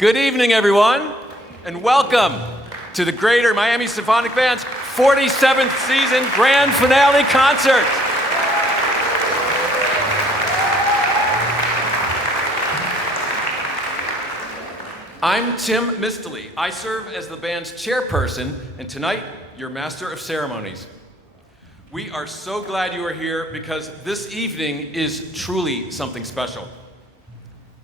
Good evening, everyone, and welcome to the Greater Miami Symphonic Band's 47th season Grande Finale concert. I'm Tim Mistely. I serve as the band's chairperson, and tonight, your master of ceremonies. We are so glad you are here because this evening is truly something special.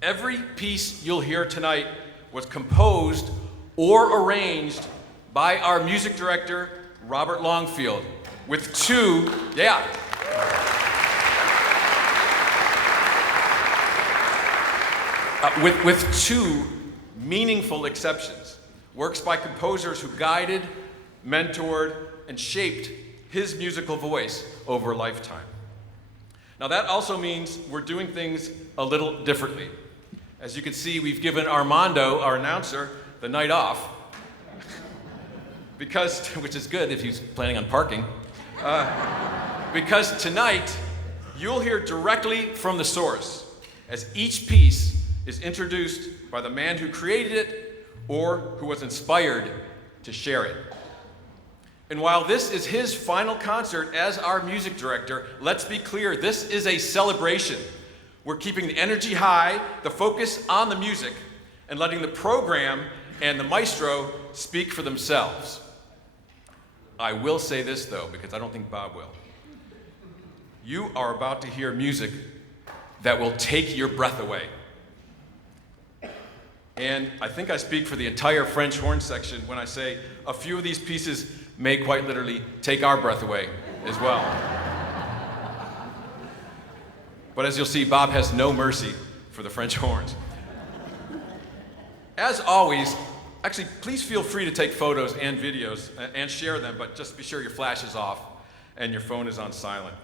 Every piece you'll hear tonight was composed or arranged by our music director, Robert Longfield, with two meaningful exceptions. Works by composers who guided, mentored, and shaped his musical voice over a lifetime. Now that also means we're doing things a little differently. As you can see, we've given Armando, our announcer, the night off, which is good if he's planning on parking, because tonight you'll hear directly from the source as each piece is introduced by the man who created it or who was inspired to share it. And while this is his final concert as our music director, let's be clear, this is a celebration. We're keeping the energy high, the focus on the music, and letting the program and the maestro speak for themselves. I will say this, though, because I don't think Bob will. You are about to hear music that will take your breath away. And I think I speak for the entire French horn section when I say a few of these pieces may quite literally take our breath away as well. But as you'll see, Bob has no mercy for the French horns. As always, actually, please feel free to take photos and videos and share them, but just be sure your flash is off and your phone is on silent.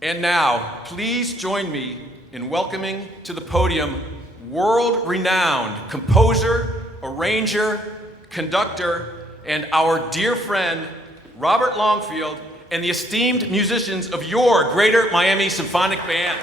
And now, please join me in welcoming to the podium world-renowned composer, arranger, conductor, and our dear friend, Robert Longfield, and the esteemed musicians of your Greater Miami Symphonic Band.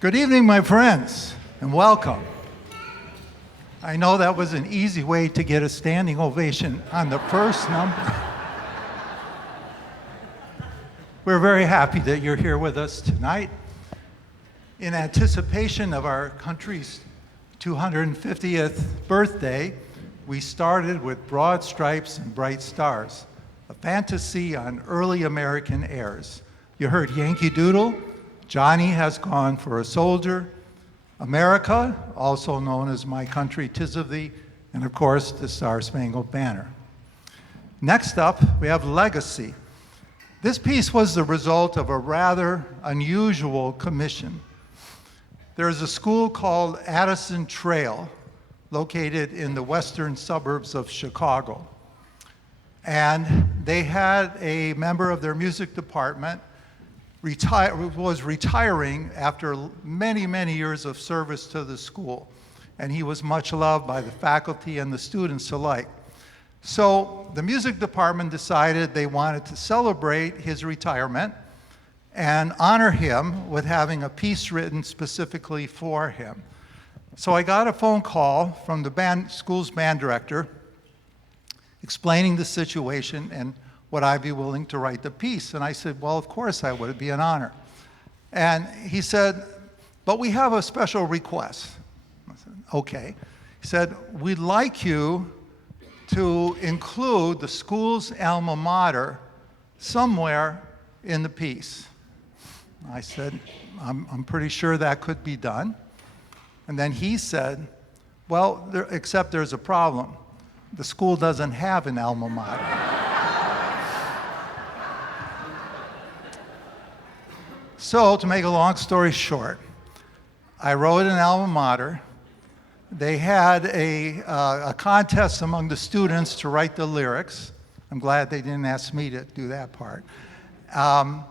Good evening, my friends, and welcome. I know that was an easy way to get a standing ovation on the first number. We're very happy that you're here with us tonight. In anticipation of our country's 250th birthday, we started with Broad Stripes and Bright Stars, a fantasy on early American airs. You heard Yankee Doodle, Johnny Has Gone for a Soldier, America, also known as My Country 'Tis of Thee, and of course, the Star-Spangled Banner. Next up, we have Legacy. This piece was the result of a rather unusual commission. There's a school called Addison Trail, located in the western suburbs of Chicago. And they had a member of their music department was retiring after many, many years of service to the school. And he was much loved by the faculty and the students alike. So the music department decided they wanted to celebrate his retirement and honor him with having a piece written specifically for him. So I got a phone call from the school's band director explaining the situation and would I be willing to write the piece? And I said, well, of course I would. It'd be an honor. And he said, but we have a special request. I said, okay. He said, we'd like you to include the school's alma mater somewhere in the piece. I said, I'm pretty sure that could be done. And then he said, well, except there's a problem. The school doesn't have an alma mater. So, to make a long story short, I wrote an alma mater. They had a contest among the students to write the lyrics. I'm glad they didn't ask me to do that part. And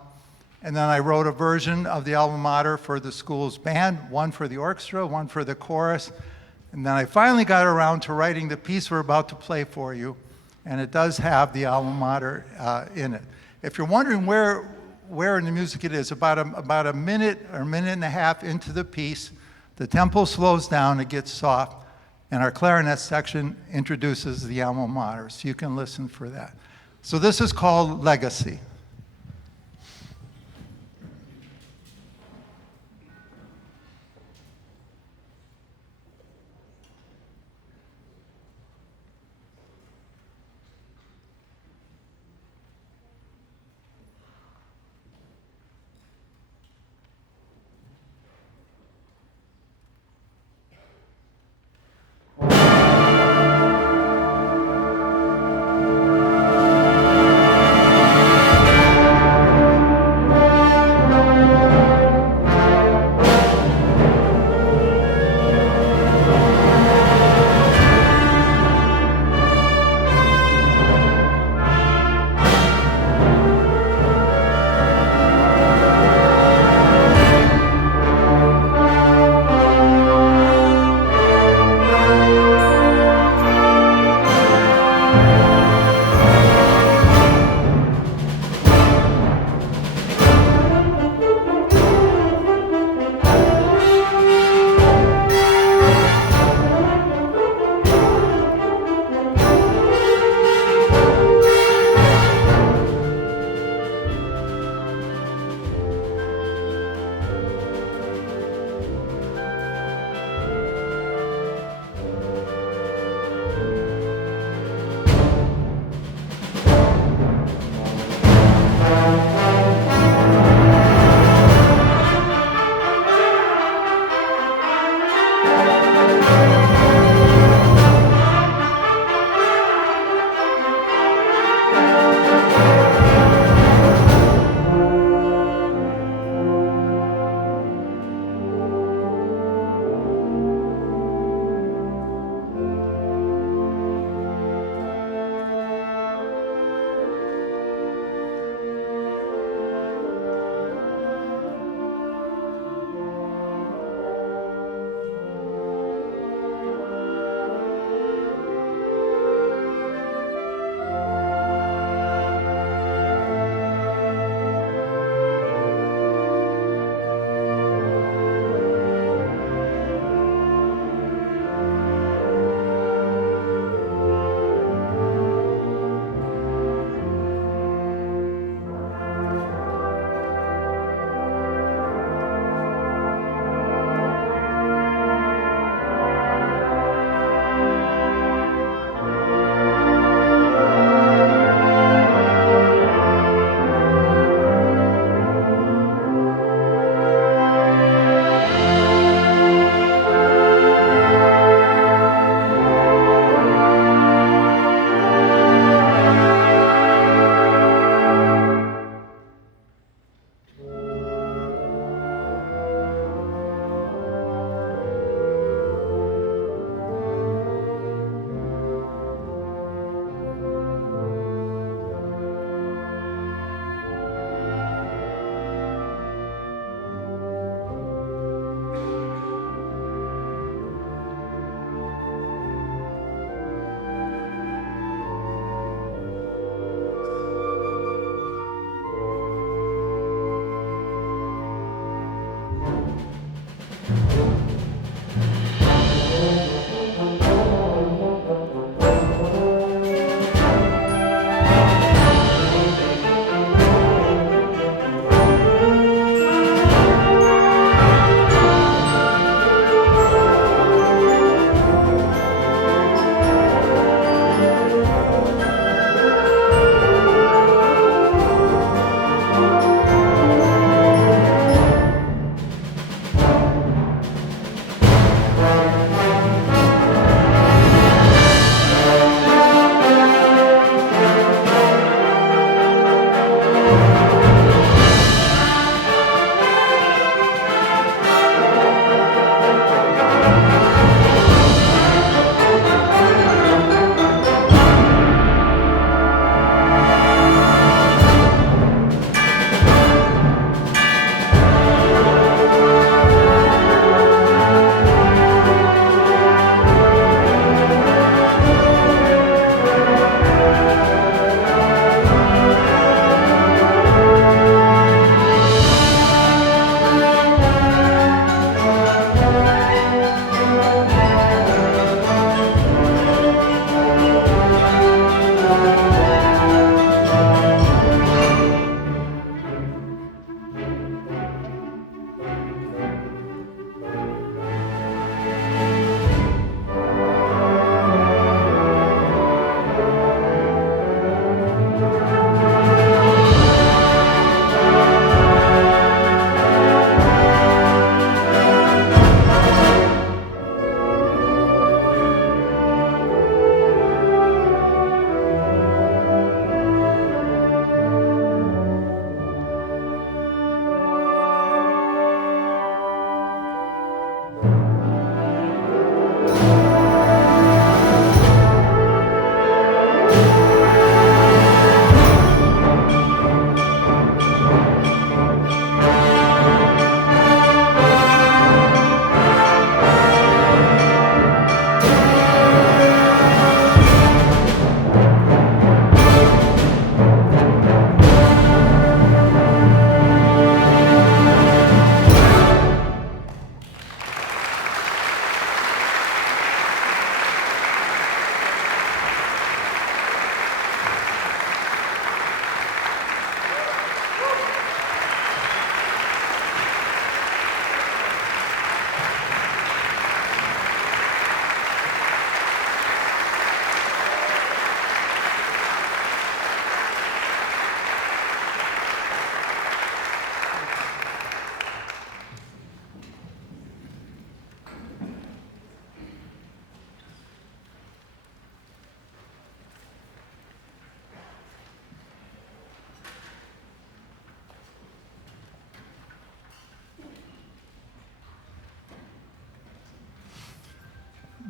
then I wrote a version of the alma mater for the school's band, one for the orchestra, one for the chorus. And then I finally got around to writing the piece we're about to play for you, and it does have the alma mater in it. If you're wondering where in the music it is, about a minute or a minute and a half into the piece, the tempo slows down, it gets soft, and our clarinet section introduces the alma mater, so you can listen for that. So this is called Legacy.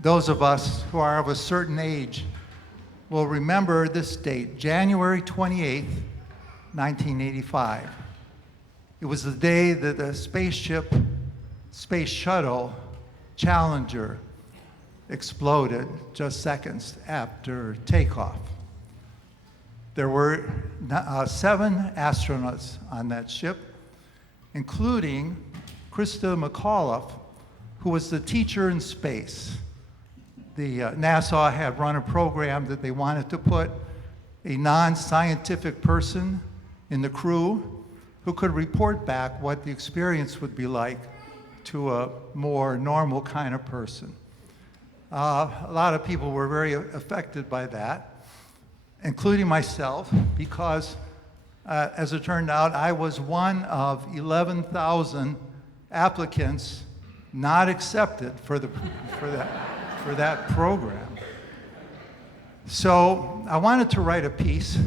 those of us who are of a certain age will remember this date, January 28th, 1985. It was the day that the space shuttle Challenger exploded just seconds after takeoff. There were 7 astronauts on that ship, including Krista McAuliffe, who was the teacher in space. NASA had run a program that they wanted to put a non-scientific person in the crew who could report back what the experience would be like to a more normal kind of person. A lot of people were very affected by that, including myself, because as it turned out, I was one of 11,000 applicants not accepted for that program. So I wanted to write a piece,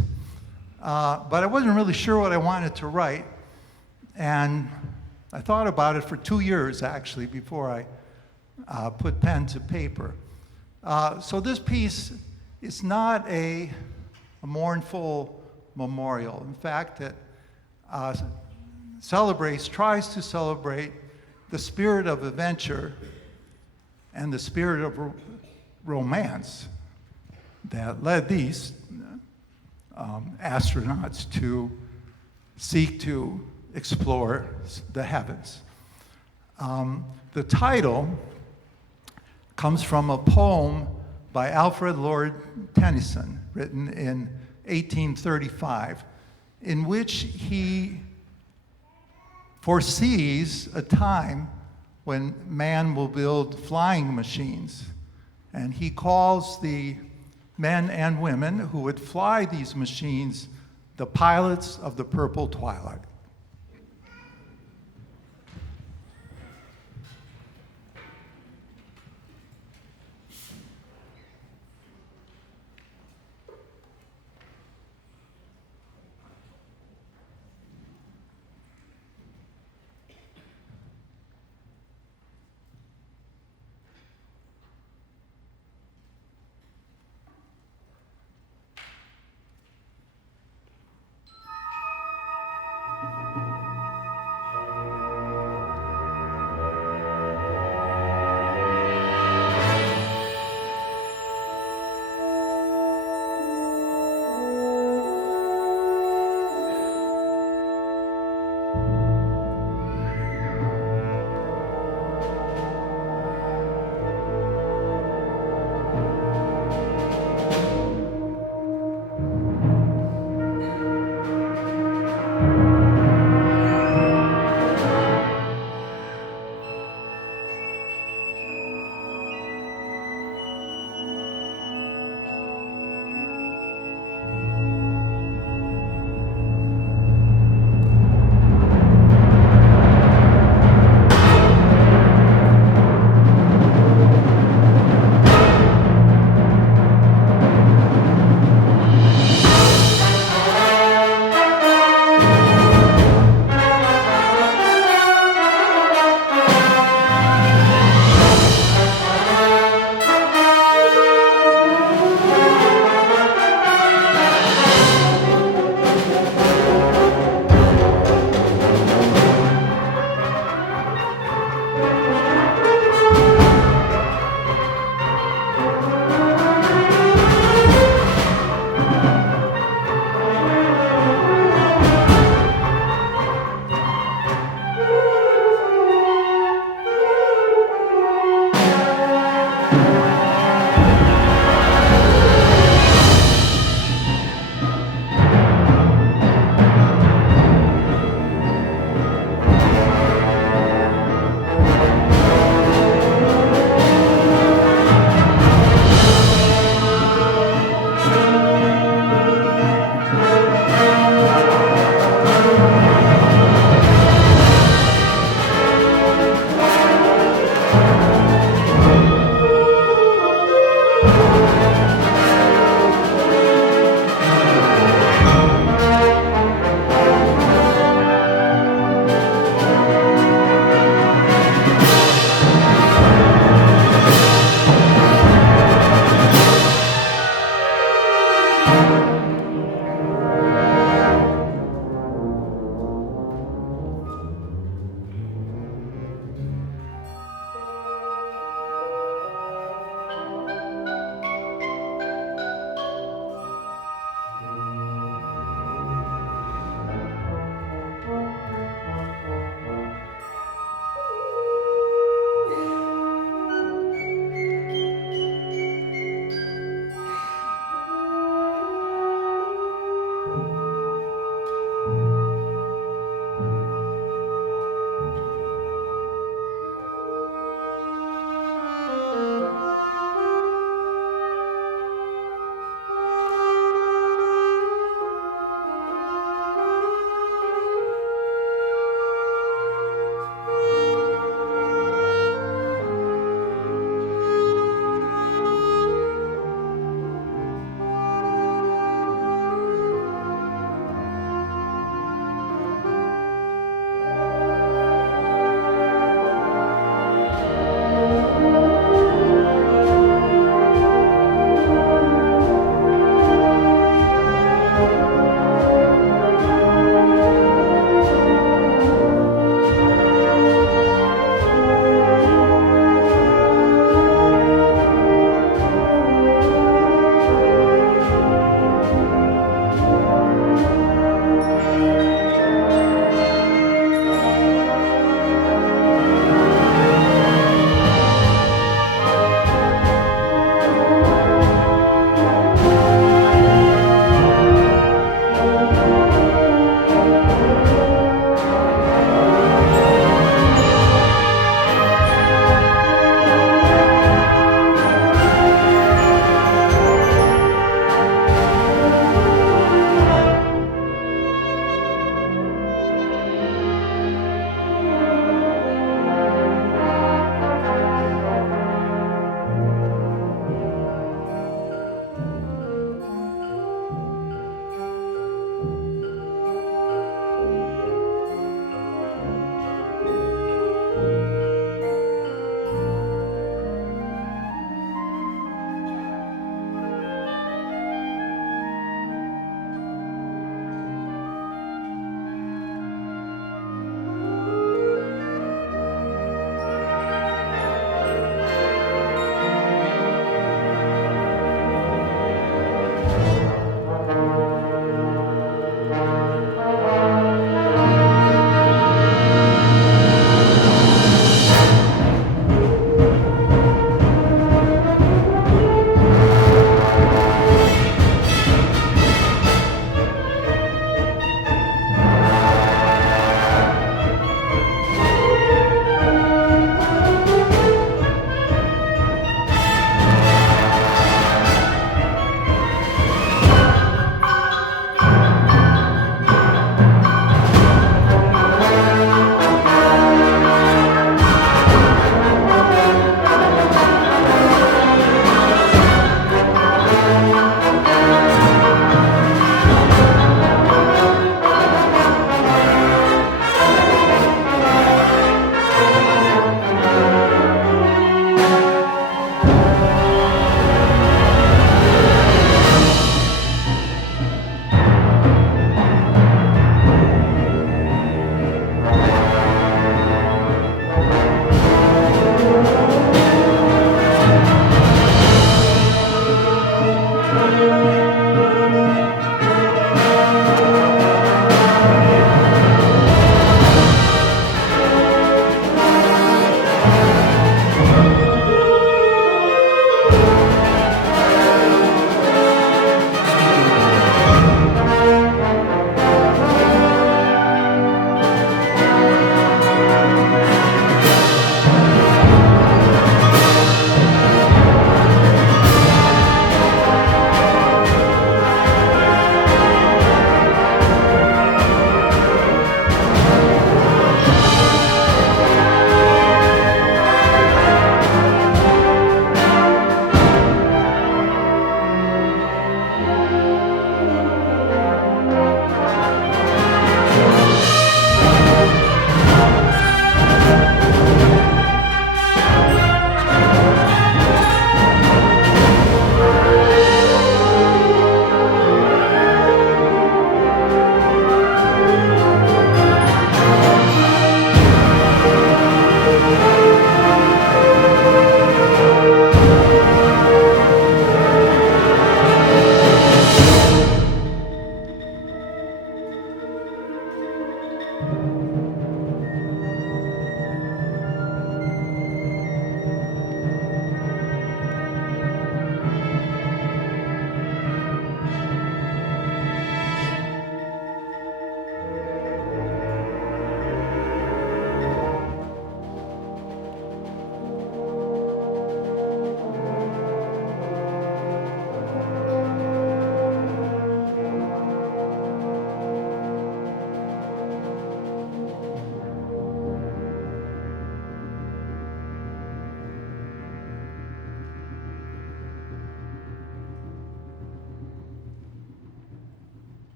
but I wasn't really sure what I wanted to write, and I thought about it for 2 years, actually, before I put pen to paper. So this piece is not a mournful memorial. In fact, it tries to celebrate the spirit of adventure and the spirit of romance that led these astronauts to seek to explore the heavens. The title comes from a poem by Alfred Lord Tennyson, written in 1835, in which he foresees a time when man will build flying machines. And he calls the men and women who would fly these machines the pilots of the purple twilight.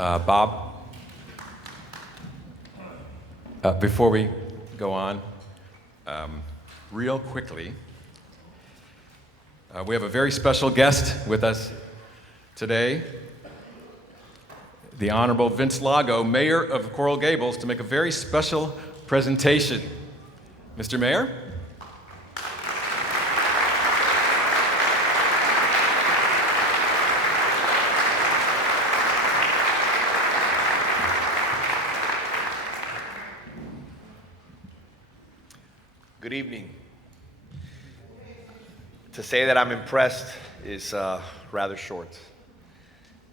Bob, before we go on, real quickly, we have a very special guest with us today, the Honorable Vince Lago, Mayor of Coral Gables, to make a very special presentation. Mr. Mayor? Good evening. To say that I'm impressed is rather short.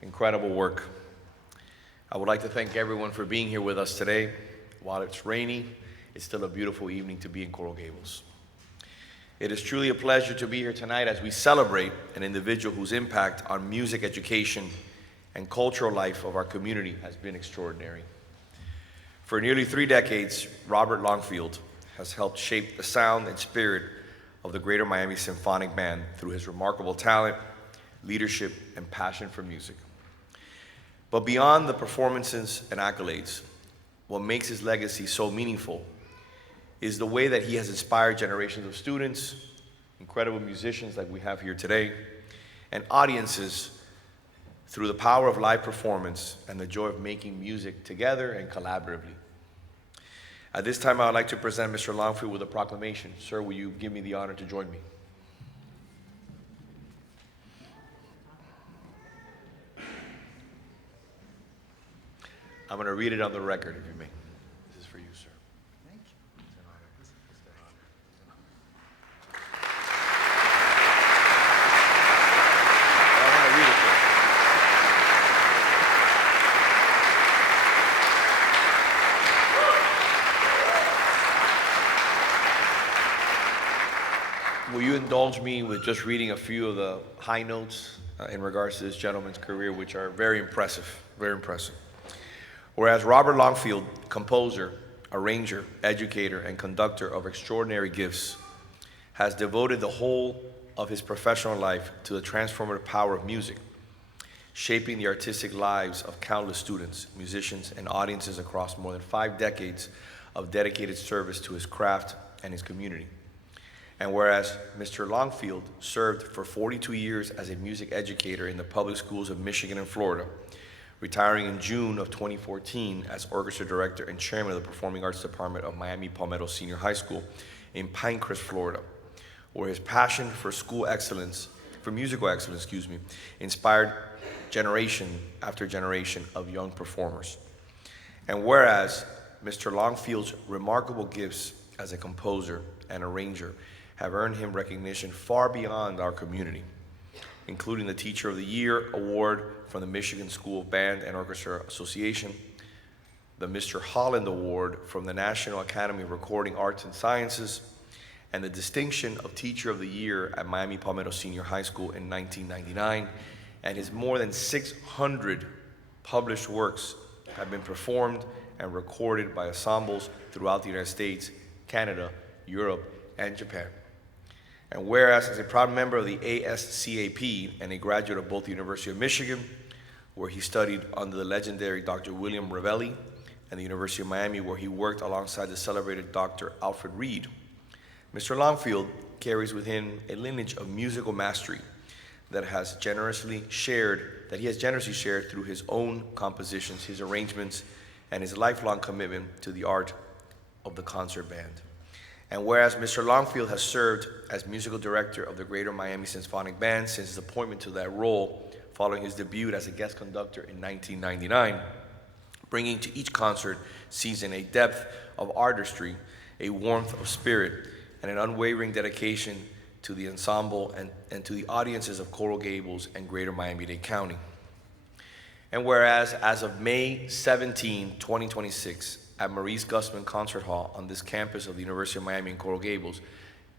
Incredible work. I would like to thank everyone for being here with us today. While it's rainy, it's still a beautiful evening to be in Coral Gables. It is truly a pleasure to be here tonight as we celebrate an individual whose impact on music education and cultural life of our community has been extraordinary. For nearly 3 decades, Robert Longfield has helped shape the sound and spirit of the Greater Miami Symphonic Band through his remarkable talent, leadership, and passion for music. But beyond the performances and accolades, what makes his legacy so meaningful is the way that he has inspired generations of students, incredible musicians like we have here today, and audiences through the power of live performance and the joy of making music together and collaboratively. At this time, I would like to present Mr. Longfield with a proclamation. Sir, will you give me the honor to join me? I'm going to read it on the record, if you may. This is for you, sir. Thank you. I want to read it, sir. Will you indulge me with just reading a few of the high notes in regards to this gentleman's career, which are very impressive, very impressive. Whereas Robert Longfield, composer, arranger, educator, and conductor of extraordinary gifts, has devoted the whole of his professional life to the transformative power of music, shaping the artistic lives of countless students, musicians, and audiences across more than 5 decades of dedicated service to his craft and his community. And whereas Mr. Longfield served for 42 years as a music educator in the public schools of Michigan and Florida, retiring in June of 2014 as orchestra director and chairman of the Performing Arts Department of Miami Palmetto Senior High School in Pinecrest, Florida, where his passion for musical excellence, inspired generation after generation of young performers. And whereas Mr. Longfield's remarkable gifts as a composer and arranger have earned him recognition far beyond our community, including the Teacher of the Year Award from the Michigan School of Band and Orchestra Association, the Mr. Holland Award from the National Academy of Recording Arts and Sciences, and the distinction of Teacher of the Year at Miami Palmetto Senior High School in 1999, and his more than 600 published works have been performed and recorded by ensembles throughout the United States, Canada, Europe, and Japan. And whereas as a proud member of the ASCAP and a graduate of both the University of Michigan, where he studied under the legendary Dr. William Ravelli, and the University of Miami, where he worked alongside the celebrated Dr. Alfred Reed, Mr. Longfield carries within a lineage of musical mastery that he has generously shared through his own compositions, his arrangements, and his lifelong commitment to the art of the concert band. And whereas Mr. Longfield has served as musical director of the Greater Miami Symphonic Band since his appointment to that role following his debut as a guest conductor in 1999, bringing to each concert season a depth of artistry, a warmth of spirit, and an unwavering dedication to the ensemble and to the audiences of Coral Gables and Greater Miami-Dade County. And whereas as of May 17, 2026, at Maurice Gusman Concert Hall on this campus of the University of Miami in Coral Gables,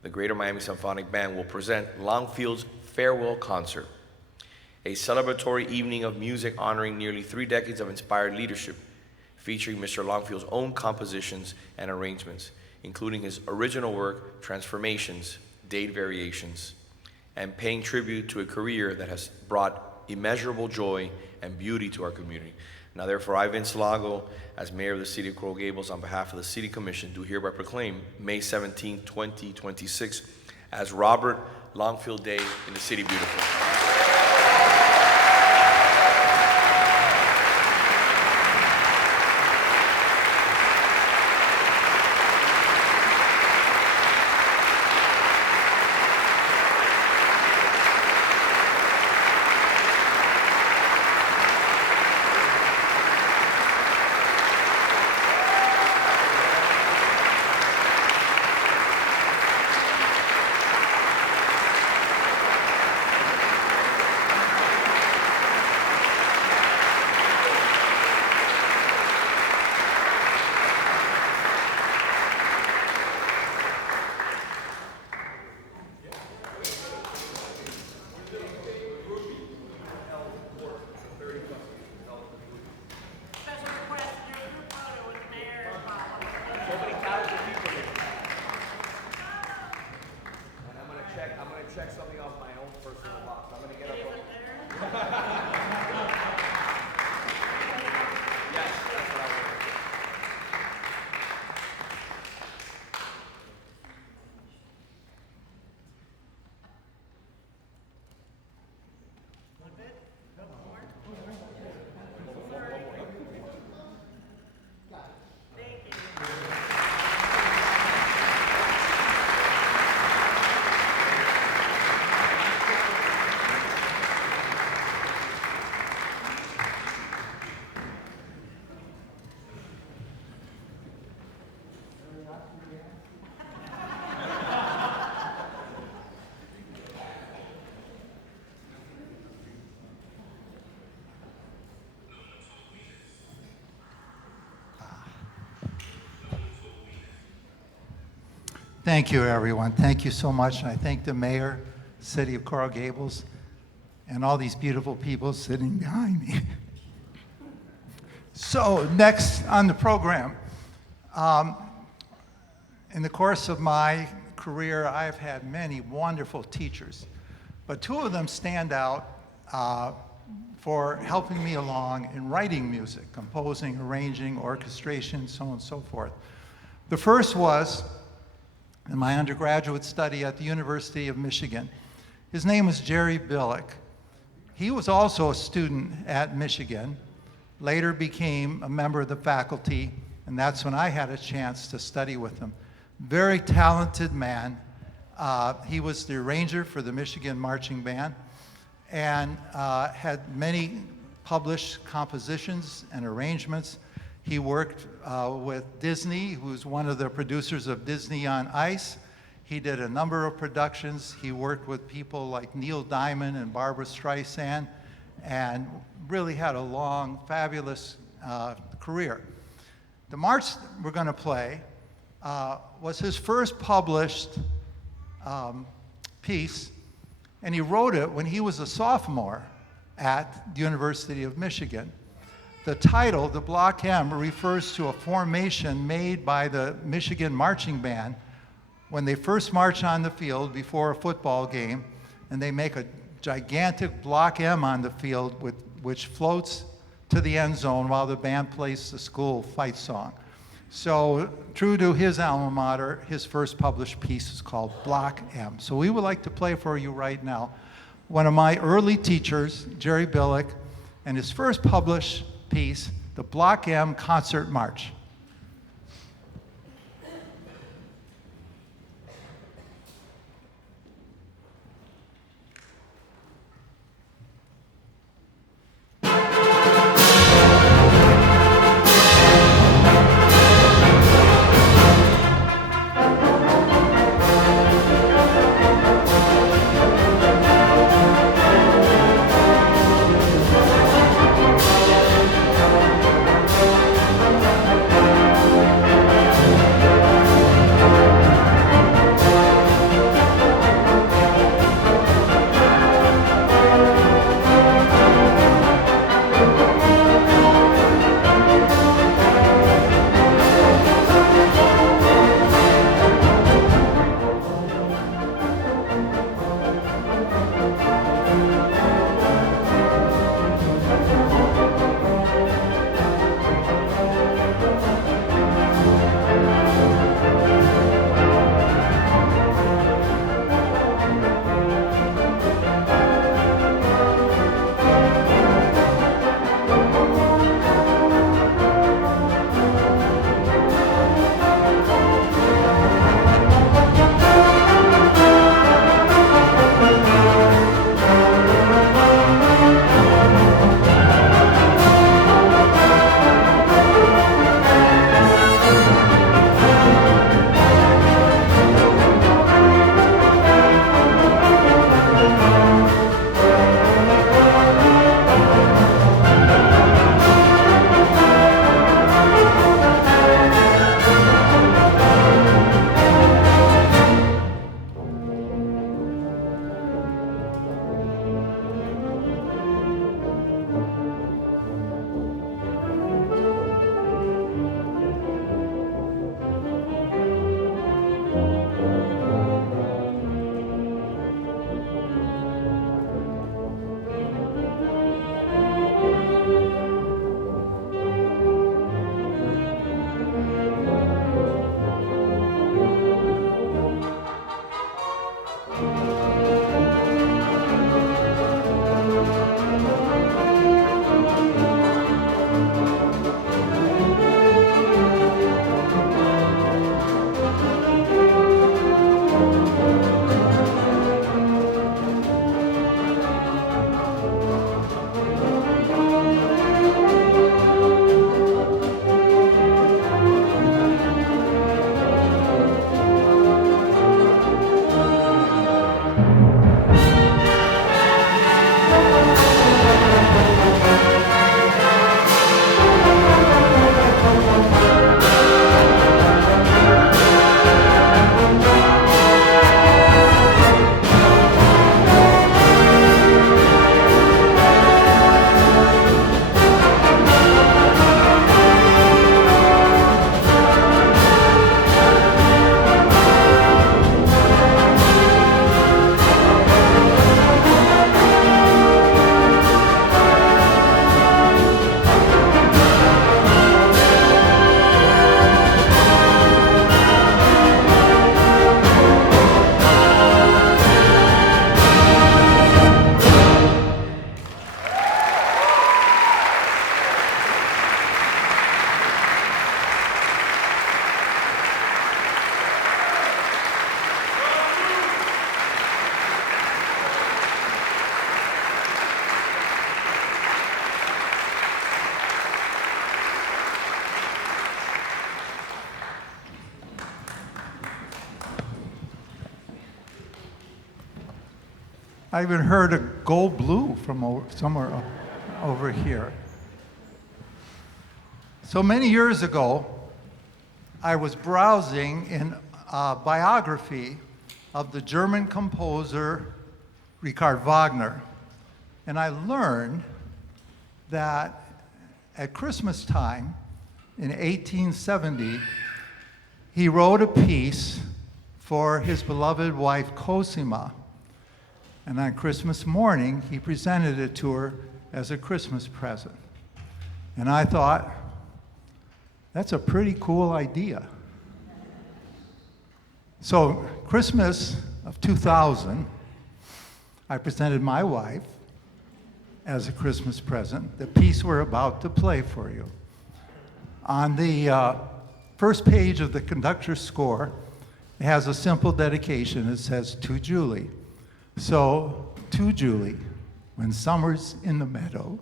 the Greater Miami Symphonic Band will present Longfield's Farewell Concert, a celebratory evening of music honoring nearly 3 decades of inspired leadership, featuring Mr. Longfield's own compositions and arrangements, including his original work, Transformations, Date Variations, and paying tribute to a career that has brought immeasurable joy and beauty to our community. Now therefore, I, Vince Lago, as mayor of the city of Coral Gables, on behalf of the city commission, do hereby proclaim May 17, 2026 as Robert Longfield Day in the City Beautiful. Check something off my own personal box. I'm going to get up. Yes, that's what I want. Thank you, everyone. Thank you so much. And I thank the mayor, city of Coral Gables, and all these beautiful people sitting behind me. So next on the program, in the course of my career, I've had many wonderful teachers, but two of them stand out for helping me along in writing music, composing, arranging, orchestration, so on and so forth. The first was in my undergraduate study at the University of Michigan. His name was Jerry Billick. He was also a student at Michigan, later became a member of the faculty, and that's when I had a chance to study with him. Very talented man. He was the arranger for the Michigan Marching Band and had many published compositions and arrangements. He worked with Disney, who's one of the producers of Disney on Ice. He did a number of productions. He worked with people like Neil Diamond and Barbra Streisand, and really had a long, fabulous career. The march we're going to play was his first published piece, and he wrote it when he was a sophomore at the University of Michigan. The title, the Block M, refers to a formation made by the Michigan Marching Band when they first march on the field before a football game, and they make a gigantic Block M on the field which floats to the end zone while the band plays the school fight song. So, true to his alma mater, his first published piece is called Block M. So we would like to play for you right now one of my early teachers, Jerry Billick, and his first published piece, the Block M Concert March. I even heard a gold blue from somewhere over here. So many years ago, I was browsing in a biography of the German composer Richard Wagner, and I learned that at Christmas time in 1870, he wrote a piece for his beloved wife Cosima, and on Christmas morning, he presented it to her as a Christmas present. And I thought, that's a pretty cool idea. So Christmas of 2000, I presented my wife as a Christmas present the piece we're about to play for you. On the first page of the conductor's score, it has a simple dedication. It says, "To Julie." So, to Julie, when summer's in the meadow,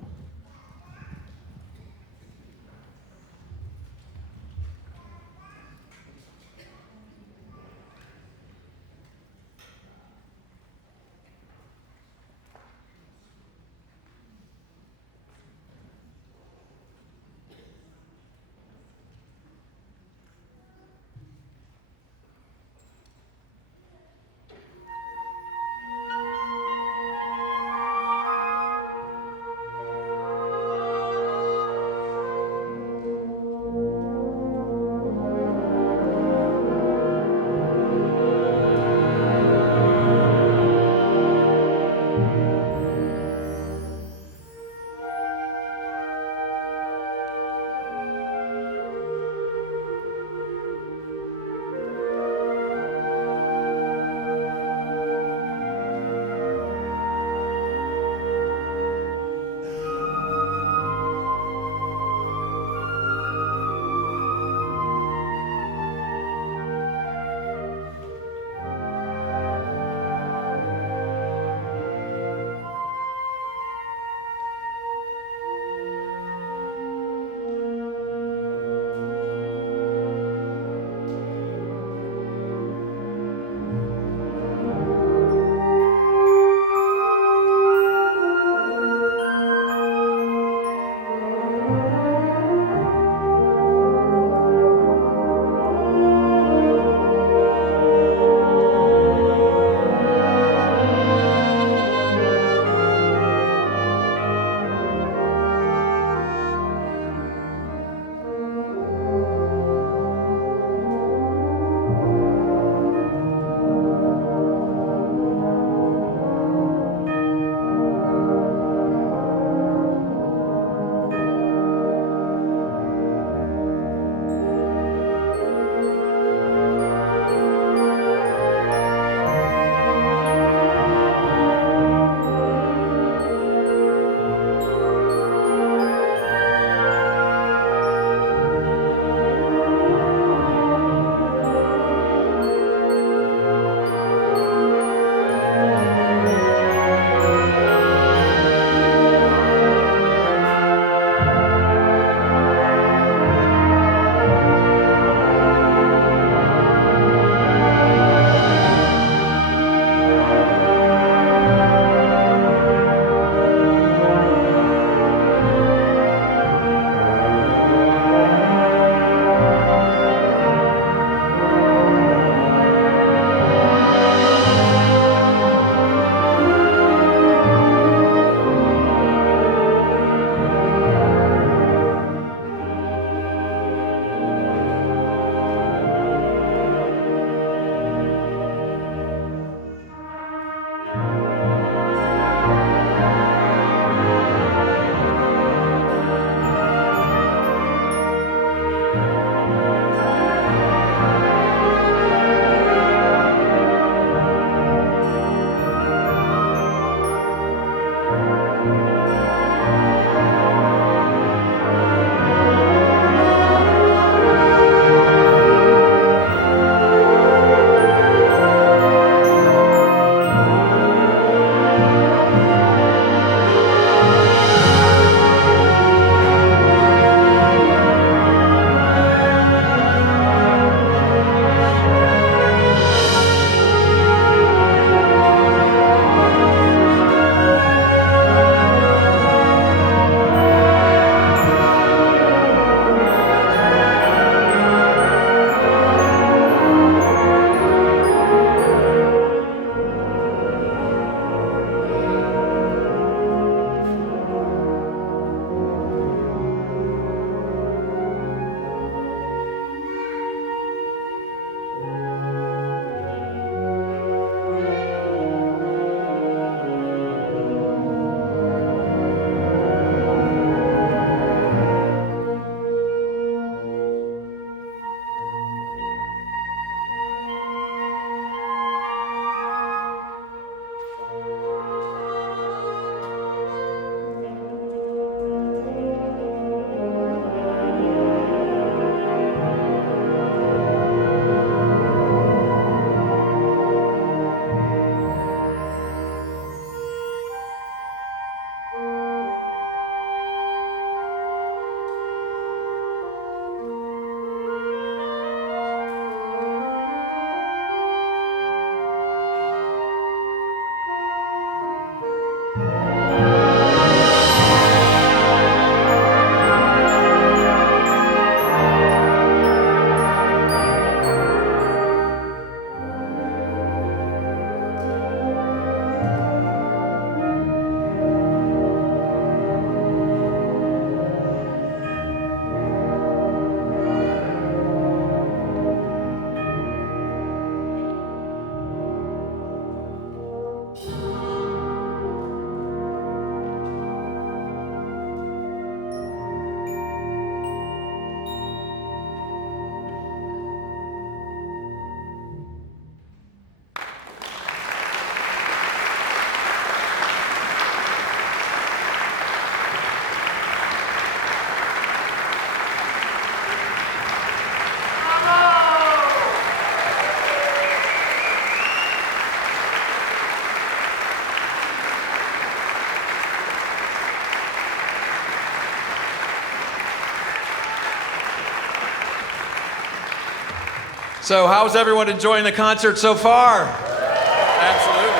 So, how's everyone enjoying the concert so far? Absolutely.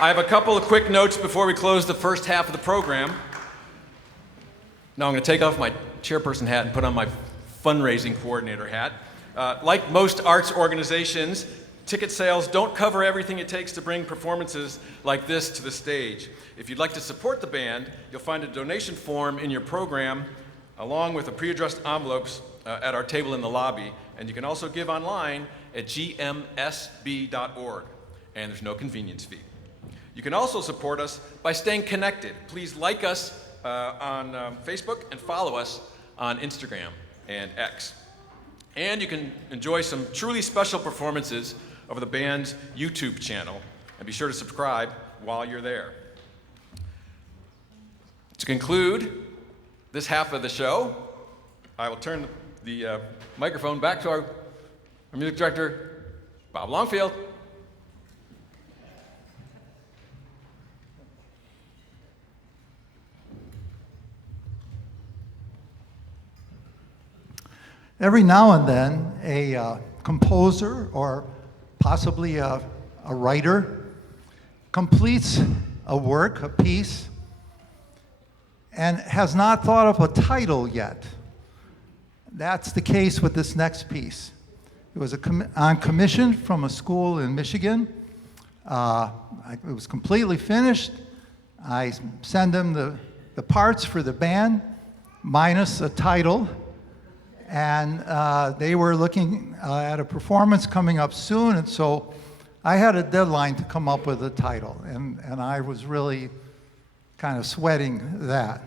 I have a couple of quick notes before we close the first half of the program. Now I'm going to take off my chairperson hat and put on my fundraising coordinator hat. Like most arts organizations, ticket sales don't cover everything it takes to bring performances like this to the stage. If you'd like to support the band, you'll find a donation form in your program along with the pre-addressed envelopes at our table in the lobby. And you can also give online at gmsb.org. And there's no convenience fee. You can also support us by staying connected. Please like us on Facebook and follow us on Instagram and X. And you can enjoy some truly special performances over the band's YouTube channel. And be sure to subscribe while you're there. To conclude this half of the show, I will turn the microphone back to our music director, Bob Longfield. Every now and then, a composer or possibly a writer completes a work, a piece, and has not thought of a title yet. That's the case with this next piece. It was on commission from a school in Michigan. It was completely finished. I send them the parts for the band, minus a title. And they were looking at a performance coming up soon, and so I had a deadline to come up with a title, and I was really kind of sweating that.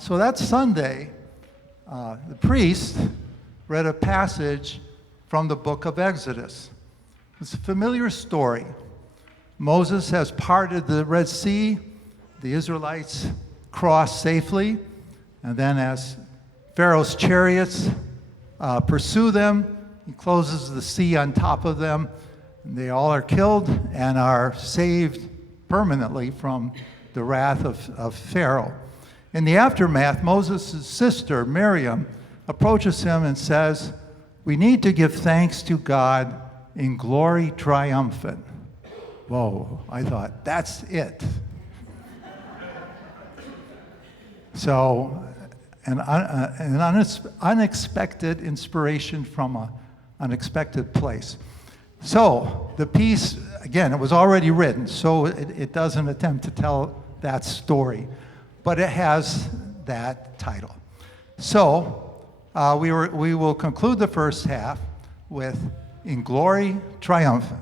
So that Sunday, the priest read a passage from the book of Exodus. It's a familiar story. Moses has parted the Red Sea, the Israelites cross safely, and then as Pharaoh's chariots pursue them, he closes the sea on top of them, and they all are killed and are saved permanently from the wrath of Pharaoh. In the aftermath, Moses' sister, Miriam, approaches him and says, "We need to give thanks to God in glory triumphant." Whoa, I thought, that's it. So, an unexpected inspiration from an unexpected place. So the piece, again, it was already written, so it doesn't attempt to tell that story, but it has that title. So we will conclude the first half with "In Glory Triumphant."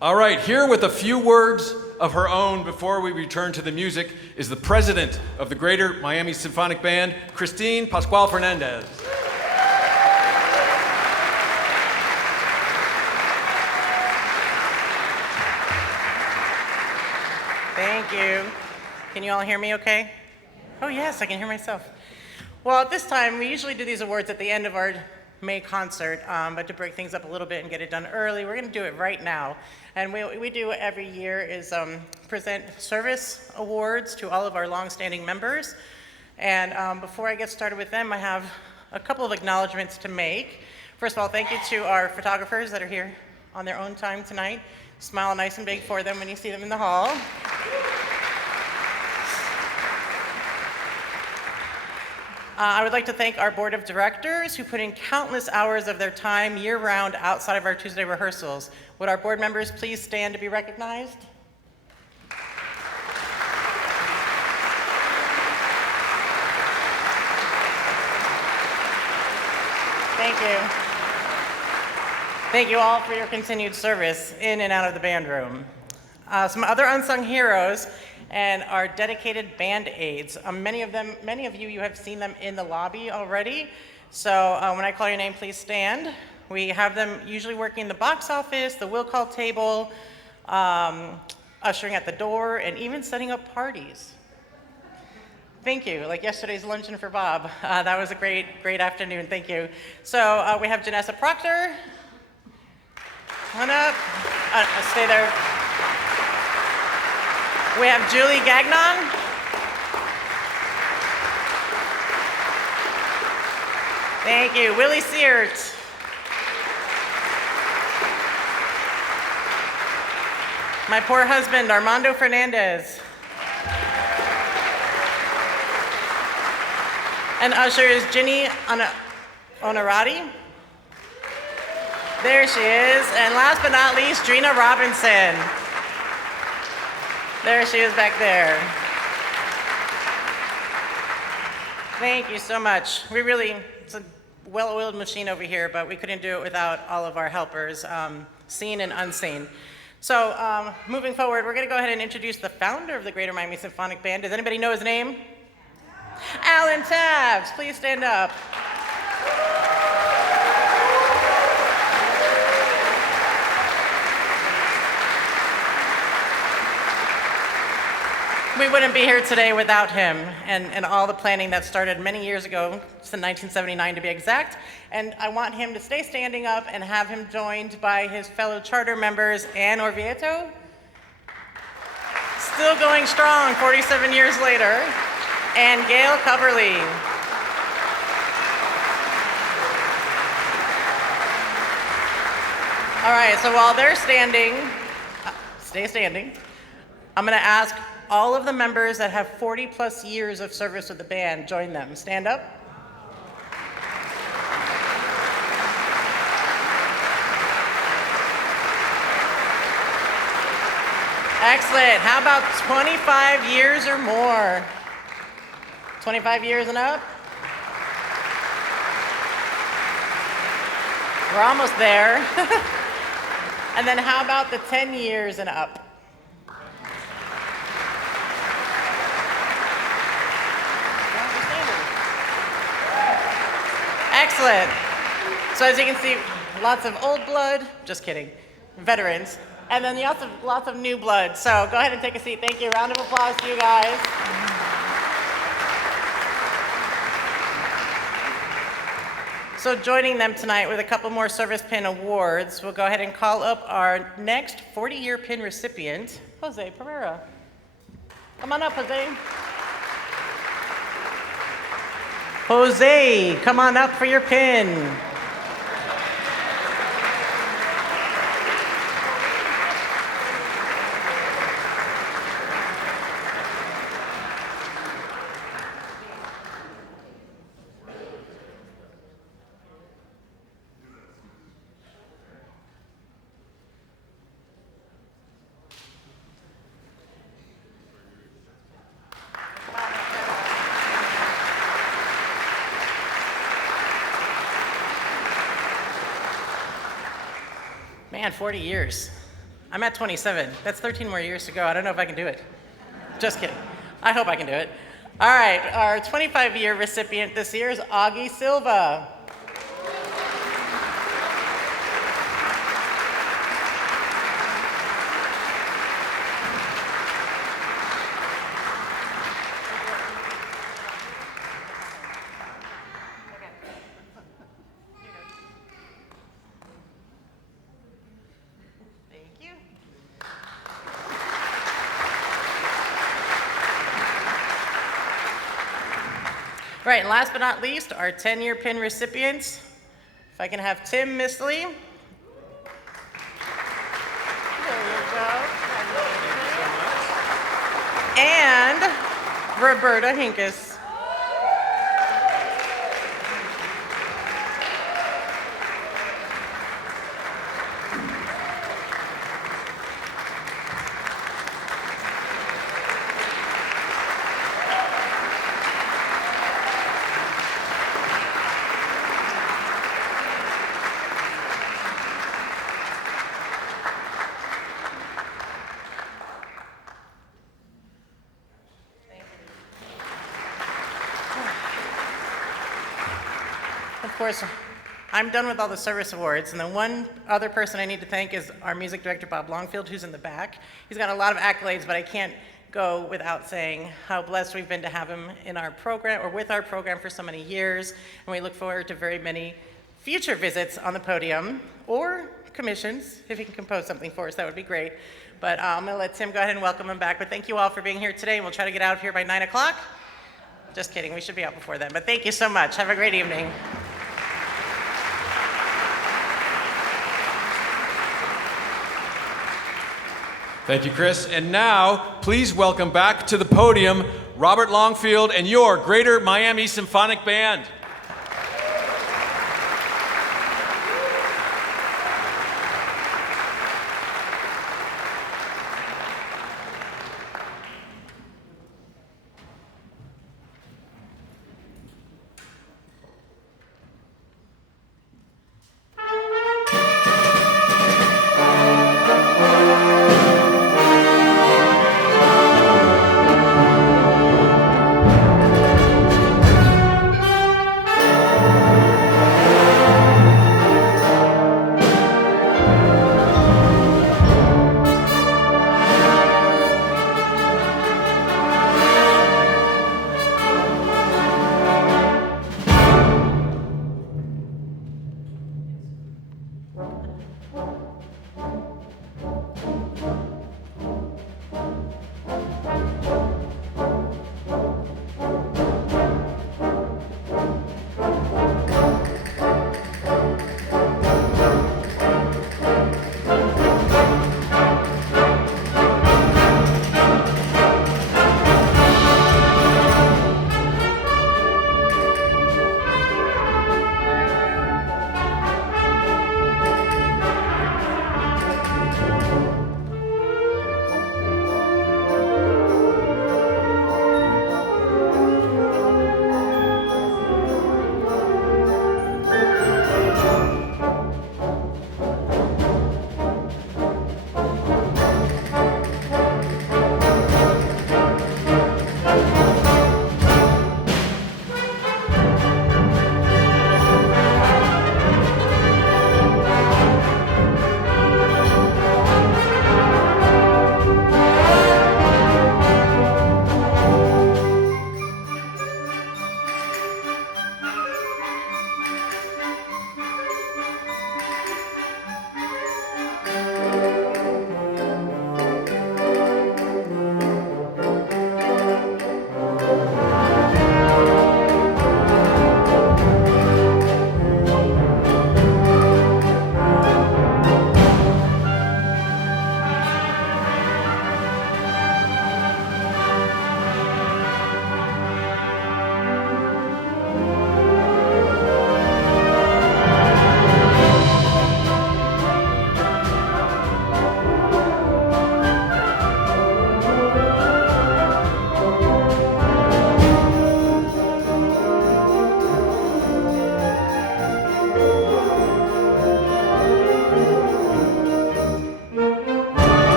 All right, here with a few words of her own before we return to the music is the president of the Greater Miami Symphonic Band, Christine Pascual Fernandez. Thank you. Can you all hear me okay? Oh yes, I can hear myself. Well, at this time, we usually do these awards at the end of our May concert, but to break things up a little bit and get it done early, we're going to do it right now. And what we do every year is present service awards to all of our longstanding members. And before I get started with them, I have a couple of acknowledgments to make. First of all, thank you to our photographers that are here on their own time tonight. Smile nice and big for them when you see them in the hall. I would like to thank our board of directors who put in countless hours of their time year-round outside of our Tuesday rehearsals. Would our board members please stand to be recognized? Thank you. Thank you all for your continued service in and out of the band room. Some other unsung heroes and our dedicated band aides. Many of you have seen them in the lobby already. So when I call your name, please stand. We have them usually working the box office, the will call table, ushering at the door, and even setting up parties. Thank you, like yesterday's luncheon for Bob. That was a great afternoon, thank you. So we have Janessa Proctor. Come on up, stay there. We have Julie Gagnon. Thank you, Willie Sears. My poor husband, Armando Fernandez. And usher is Ginny Onorati. There she is. And last but not least, Drina Robinson. There she is back there. Thank you so much. It's a well-oiled machine over here, but we couldn't do it without all of our helpers, seen and unseen. So moving forward, we're gonna go ahead and introduce the founder of the Greater Miami Symphonic Band. Does anybody know his name? Alan Tabbs, please stand up. We wouldn't be here today without him and all the planning that started many years ago, since 1979 to be exact. And I want him to stay standing up and have him joined by his fellow charter members, Ann Orvieto, still going strong 47 years later, and Gail Coverly. All right, so while they're standing, stay standing, I'm gonna ask all of the members that have 40 plus years of service with the band, join them. Stand up. Excellent. How about 25 years or more? 25 years and up? We're almost there. And then how about the 10 years and up? Excellent. So as you can see, lots of old blood, just kidding, veterans, and then lots of new blood. So go ahead and take a seat. Thank you. Round of applause to you guys. So joining them tonight with a couple more service pin awards, we'll go ahead and call up our next 40-year pin recipient, Jose Pereira. Come on up, Jose. Jose, come on up for your pin. Man, 40 years. I'm at 27. That's 13 more years to go. I don't know if I can do it. Just kidding. I hope I can do it. All right, our 25-year recipient this year is Augie Silva. Right, and last but not least, our 10-year pin recipients. If I can have Tim Misley. There you go. And Roberta Hinkes. course, I'm done with all the service awards, and the one other person I need to thank is our music director, Bob Longfield, who's in the back. He's got a lot of accolades, but I can't go without saying how blessed we've been to have him in our program, or with our program for so many years, and we look forward to very many future visits on the podium, or commissions. If he can compose something for us, that would be great. But I'm gonna let Tim go ahead and welcome him back, but thank you all for being here today, and we'll try to get out of here by 9 o'clock. Just kidding, we should be out before then, but thank you so much. Have a great evening. Thank you, Chris. And now, please welcome back to the podium Robert Longfield and your Greater Miami Symphonic Band.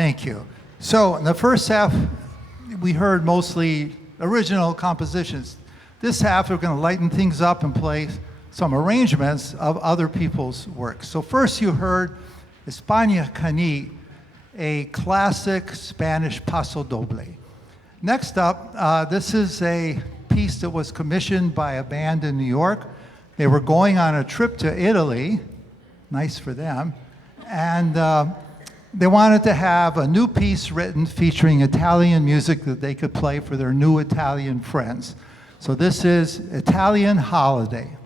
Thank you. So in the first half, we heard mostly original compositions. This half, we're going to lighten things up and play some arrangements of other people's work. So first you heard España Cani, a classic Spanish paso doble. Next up, this is a piece that was commissioned by a band in New York. They were going on a trip to Italy, nice for them, and they wanted to have a new piece written featuring Italian music that they could play for their new Italian friends. So this is Italian Holiday.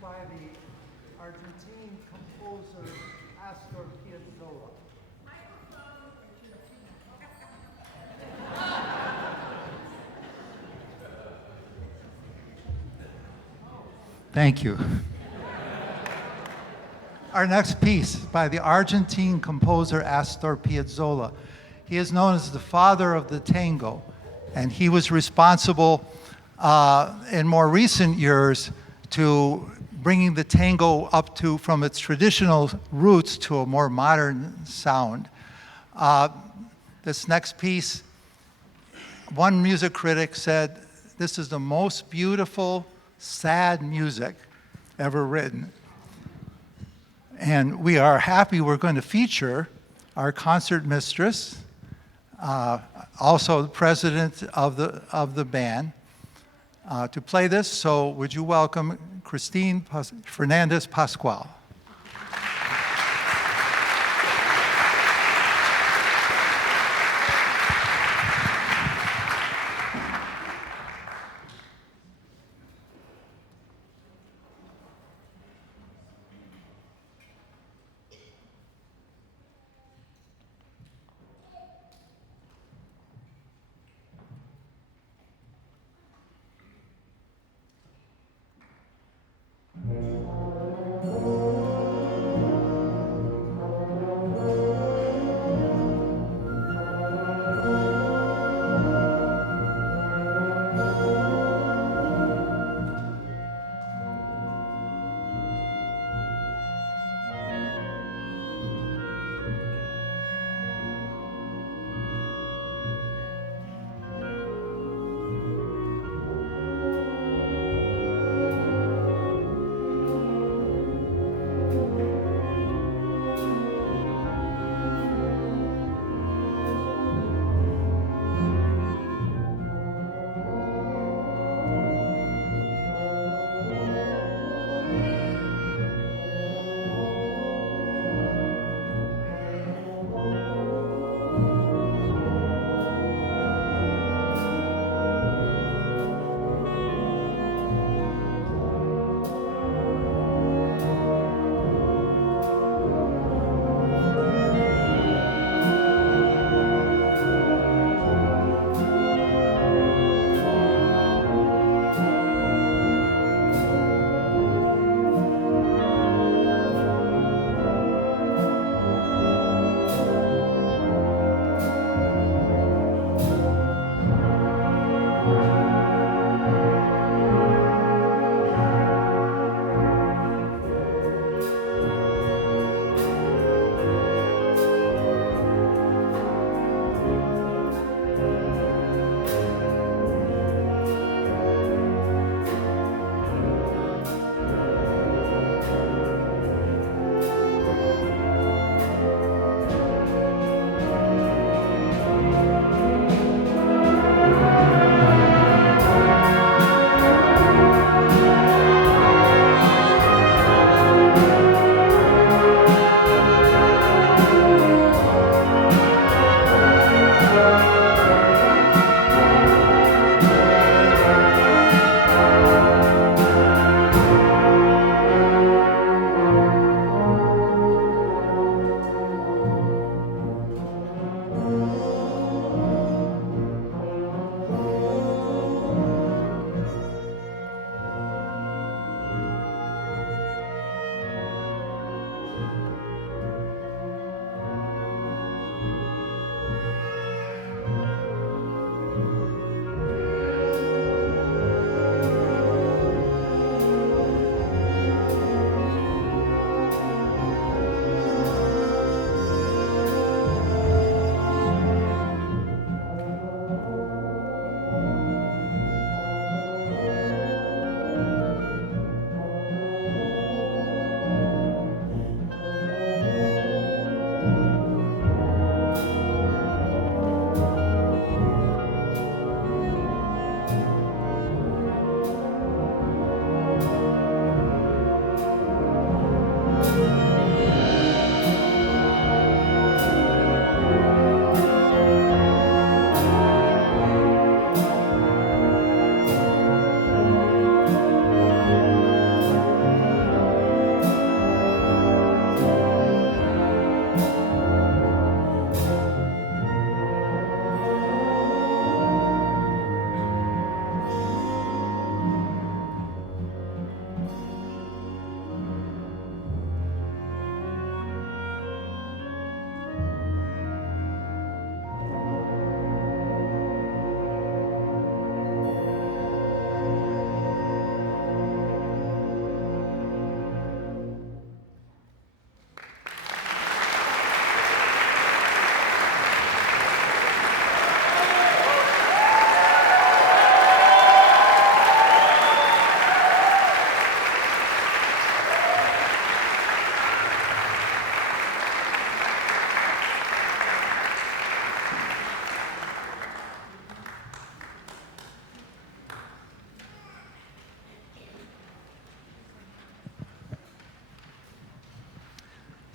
by the Argentine composer Astor Piazzolla. Thank you. Our next piece by the Argentine composer Astor Piazzolla. He is known as the father of the tango, and he was responsible in more recent years to bringing the tango up to from its traditional roots to a more modern sound. This next piece, one music critic said, "This is the most beautiful, sad music ever written." And we are happy we're going to feature our concert mistress, also the president of the band, to play this. So would you welcome Christine Fernandez Pascual.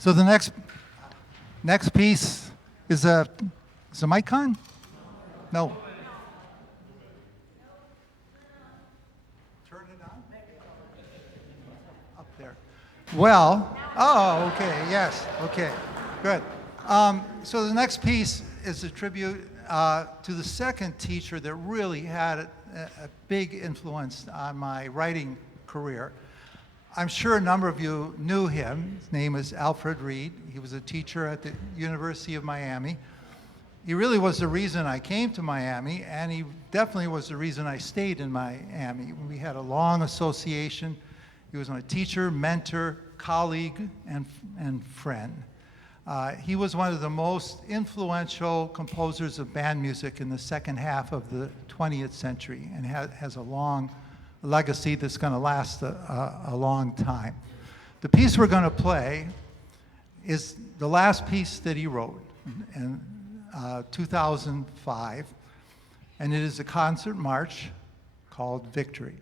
So the next piece is the mic on? No. Turn it on? Up there. Well, oh, okay, yes, okay, good. So the next piece is a tribute to the second teacher that really had a big influence on my writing career. I'm sure a number of you knew him. His name is Alfred Reed. He was a teacher at the University of Miami. He really was the reason I came to Miami, and he definitely was the reason I stayed in Miami. We had a long association. He was my teacher, mentor, colleague, and friend. He was one of the most influential composers of band music in the second half of the 20th century, and has a long legacy that's going to last a long time. The piece we're going to play is the last piece that he wrote in 2005, and it is a concert march called Victory.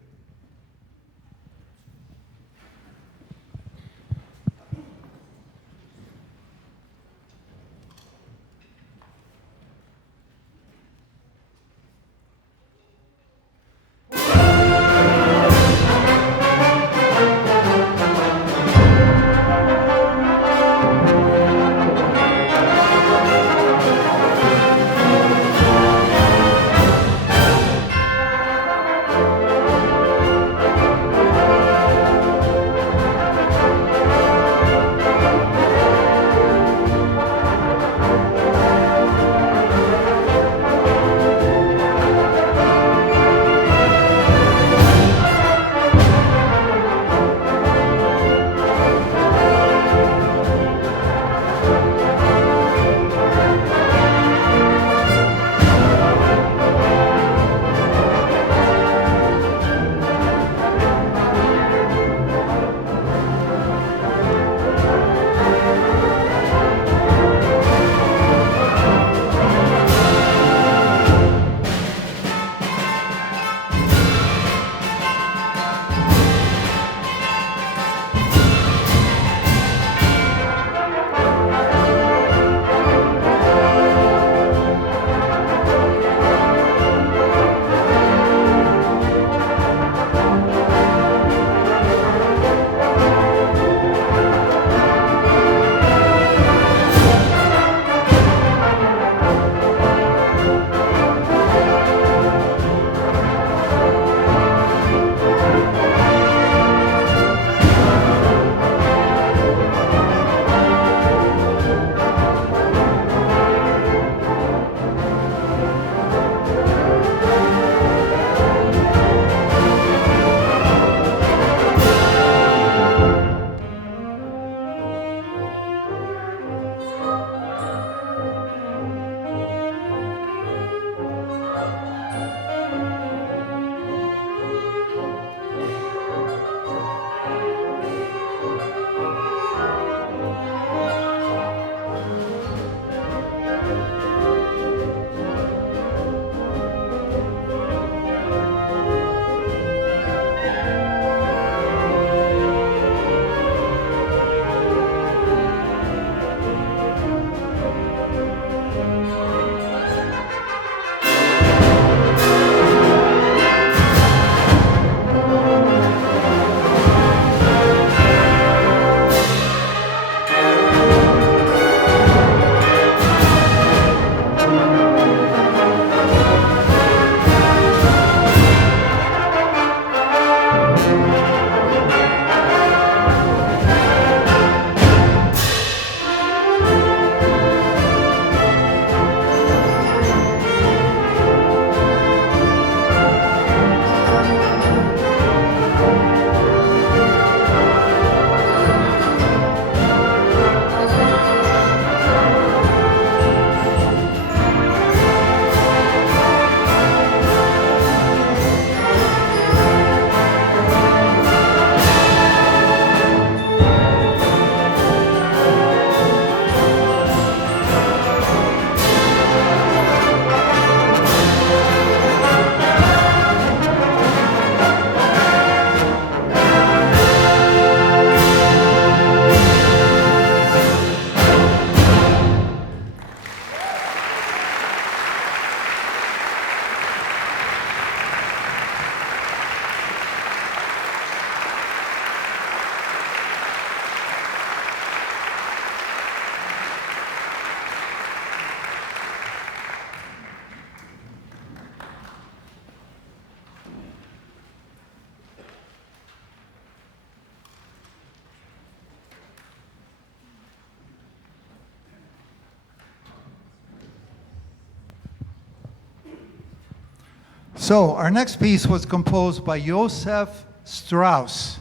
So our next piece was composed by Joseph Strauss.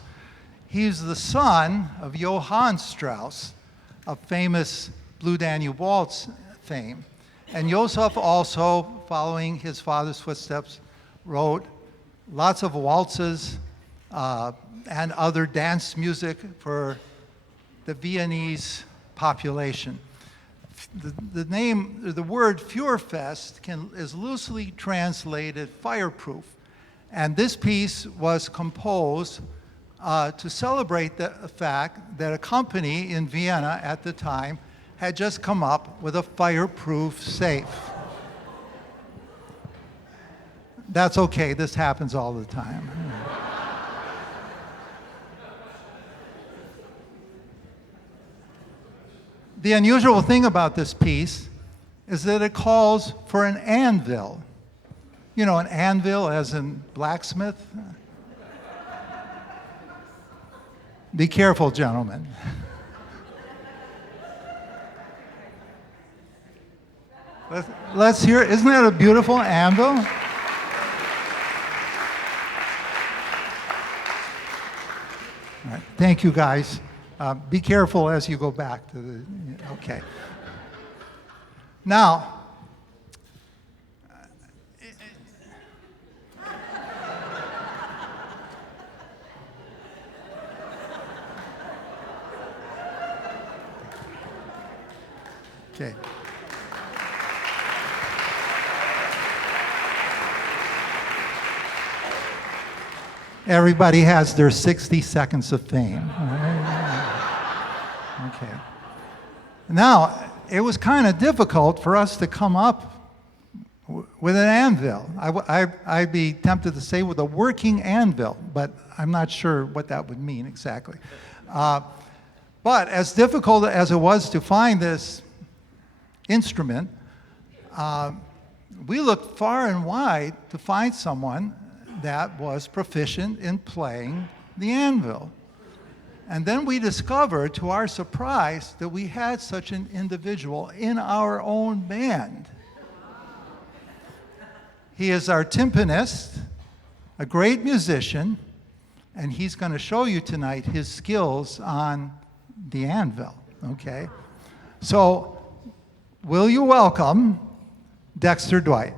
He's the son of Johann Strauss, of famous Blue Danube Waltz fame. And Joseph also, following his father's footsteps, wrote lots of waltzes and other dance music for the Viennese population. The word Feuerfest is loosely translated fireproof. And this piece was composed to celebrate the fact that a company in Vienna at the time had just come up with a fireproof safe. That's okay, this happens all the time. The unusual thing about this piece is that it calls for an anvil. You know, an anvil as in blacksmith. Be careful, gentlemen. Let's hear, isn't that a beautiful anvil? All right, thank you guys. Be careful as you go back to the, okay. Now, okay. Everybody has their 60 seconds of fame. Okay. Now, it was kind of difficult for us to come up with an anvil. I'd be tempted to say with a working anvil, but I'm not sure what that would mean exactly. But as difficult as it was to find this instrument, we looked far and wide to find someone that was proficient in playing the anvil. And then we discovered, to our surprise, that we had such an individual in our own band. He is our timpanist, a great musician, and he's going to show you tonight his skills on the anvil, okay? So, will you welcome Dexter Dwight?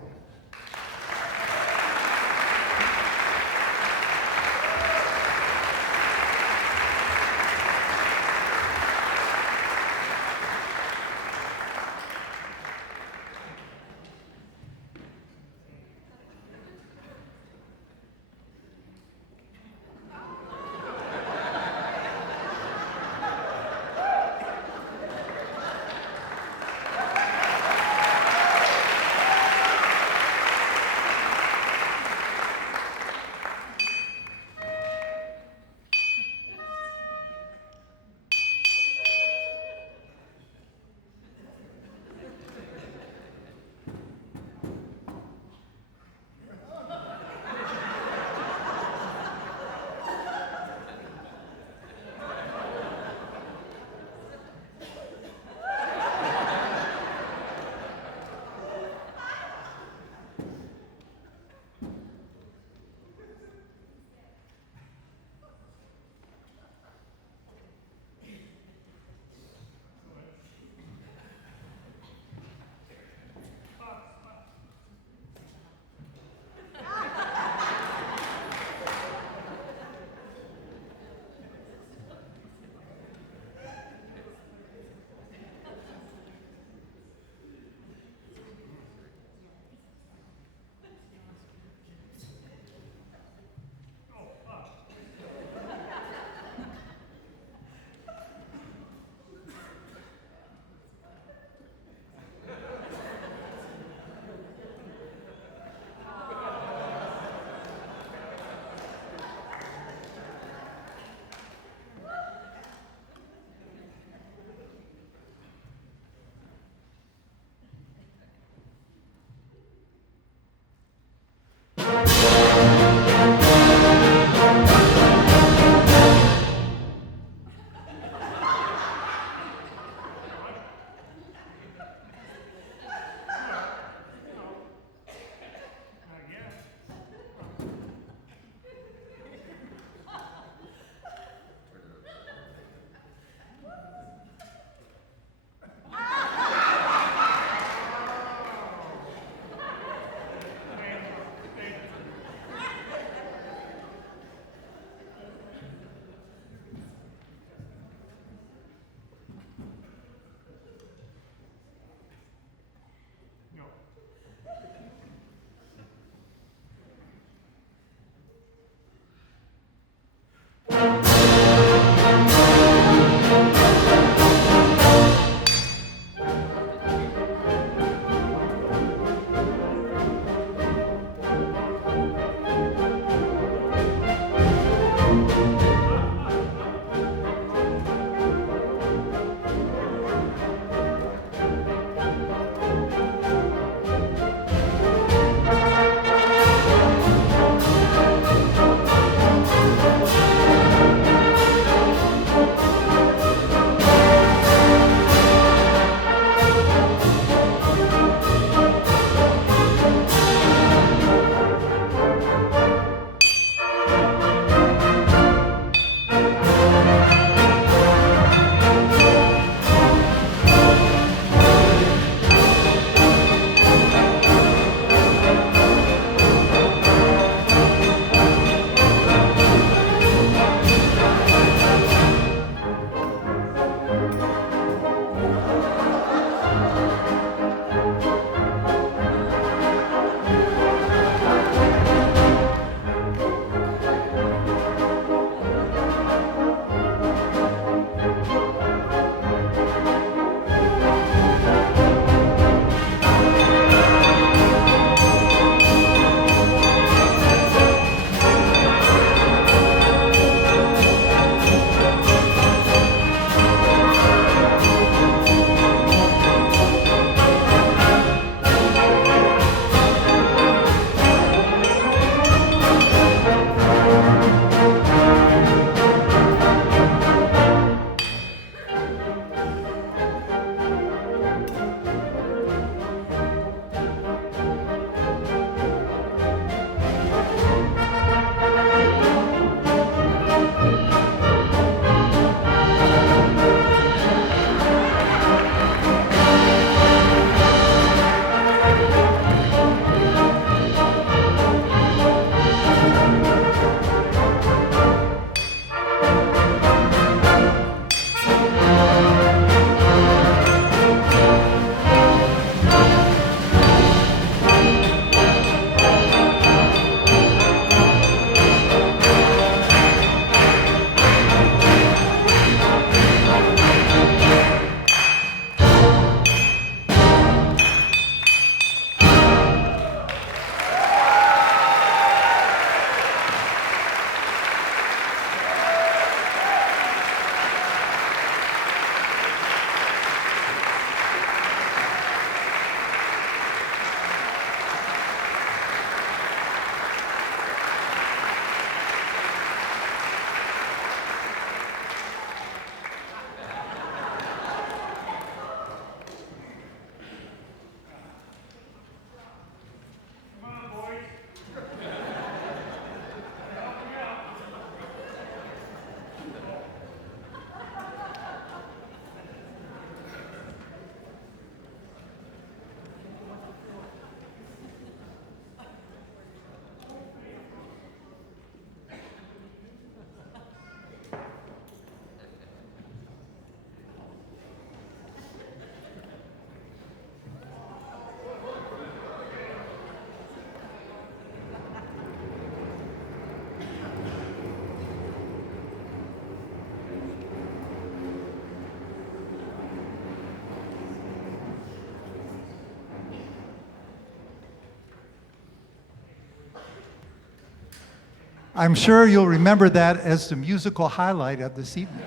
I'm sure you'll remember that as the musical highlight of this evening.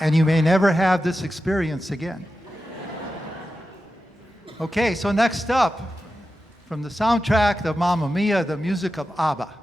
And you may never have this experience again. Okay, so next up, from the soundtrack of Mamma Mia, the music of ABBA.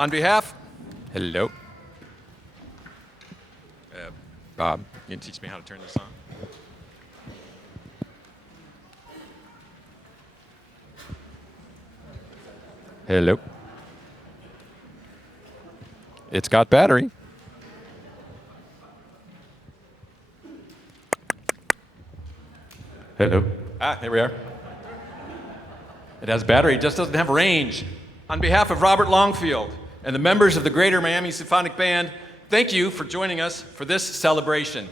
On behalf, hello. Bob, you can teach me how to turn this on? Hello. It's got battery. Hello. There we are. It has battery, it just doesn't have range. On behalf of Robert Longfield and the members of the Greater Miami Symphonic Band, thank you for joining us for this celebration.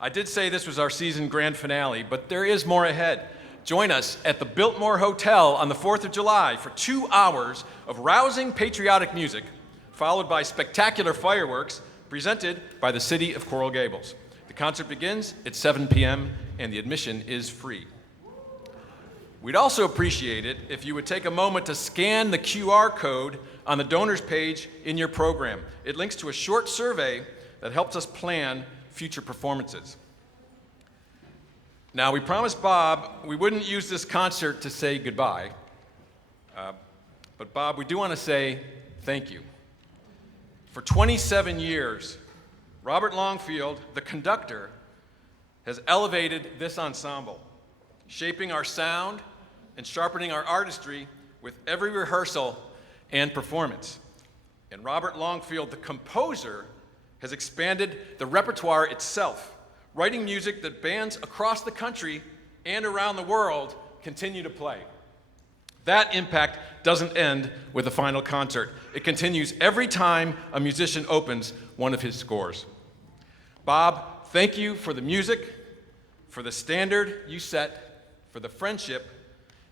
I did say this was our season grand finale, but there is more ahead. Join us at the Biltmore Hotel on the 4th of July for 2 hours of rousing patriotic music, followed by spectacular fireworks presented by the City of Coral Gables. The concert begins at 7 p.m. and the admission is free. We'd also appreciate it if you would take a moment to scan the QR code on the donors page in your program. It links to a short survey that helps us plan future performances. Now, we promised Bob we wouldn't use this concert to say goodbye. But Bob, we do want to say thank you. For 27 years, Robert Longfield, the conductor, has elevated this ensemble, shaping our sound and sharpening our artistry with every rehearsal and performance. And Robert Longfield, the composer, has expanded the repertoire itself, writing music that bands across the country and around the world continue to play. That impact doesn't end with the final concert. It continues every time a musician opens one of his scores. Bob, thank you for the music, for the standard you set, for the friendship,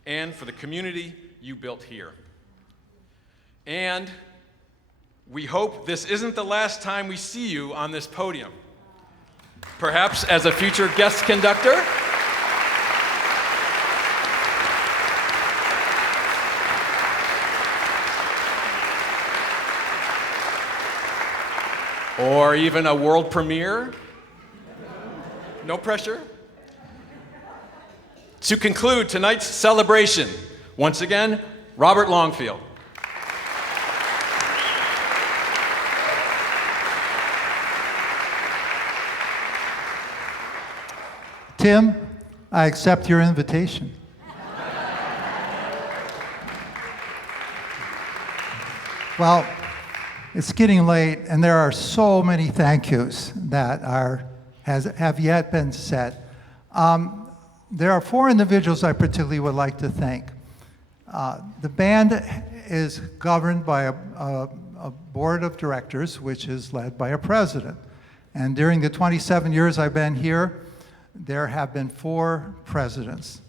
and for the community you built here. And we hope this isn't the last time we see you on this podium. Perhaps as a future guest conductor, or even a world premiere. No pressure. To conclude tonight's celebration, once again, Robert Longfield. Tim, I accept your invitation. Well, it's getting late, and there are so many thank yous that have yet been said. There are 4 individuals I particularly would like to thank. The band is governed by a board of directors, which is led by a president. And during the 27 years I've been here, there have been 4 presidents.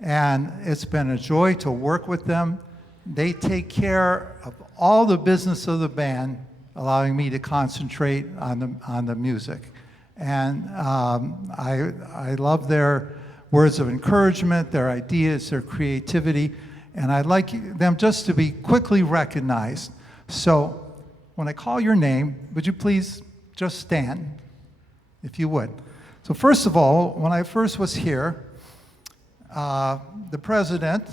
And it's been a joy to work with them. They take care of all the business of the band, allowing me to concentrate on the music. And I love their words of encouragement, their ideas, their creativity, and I'd like them just to be quickly recognized. So when I call your name, would you please just stand, if you would. So first of all, when I first was here, the president,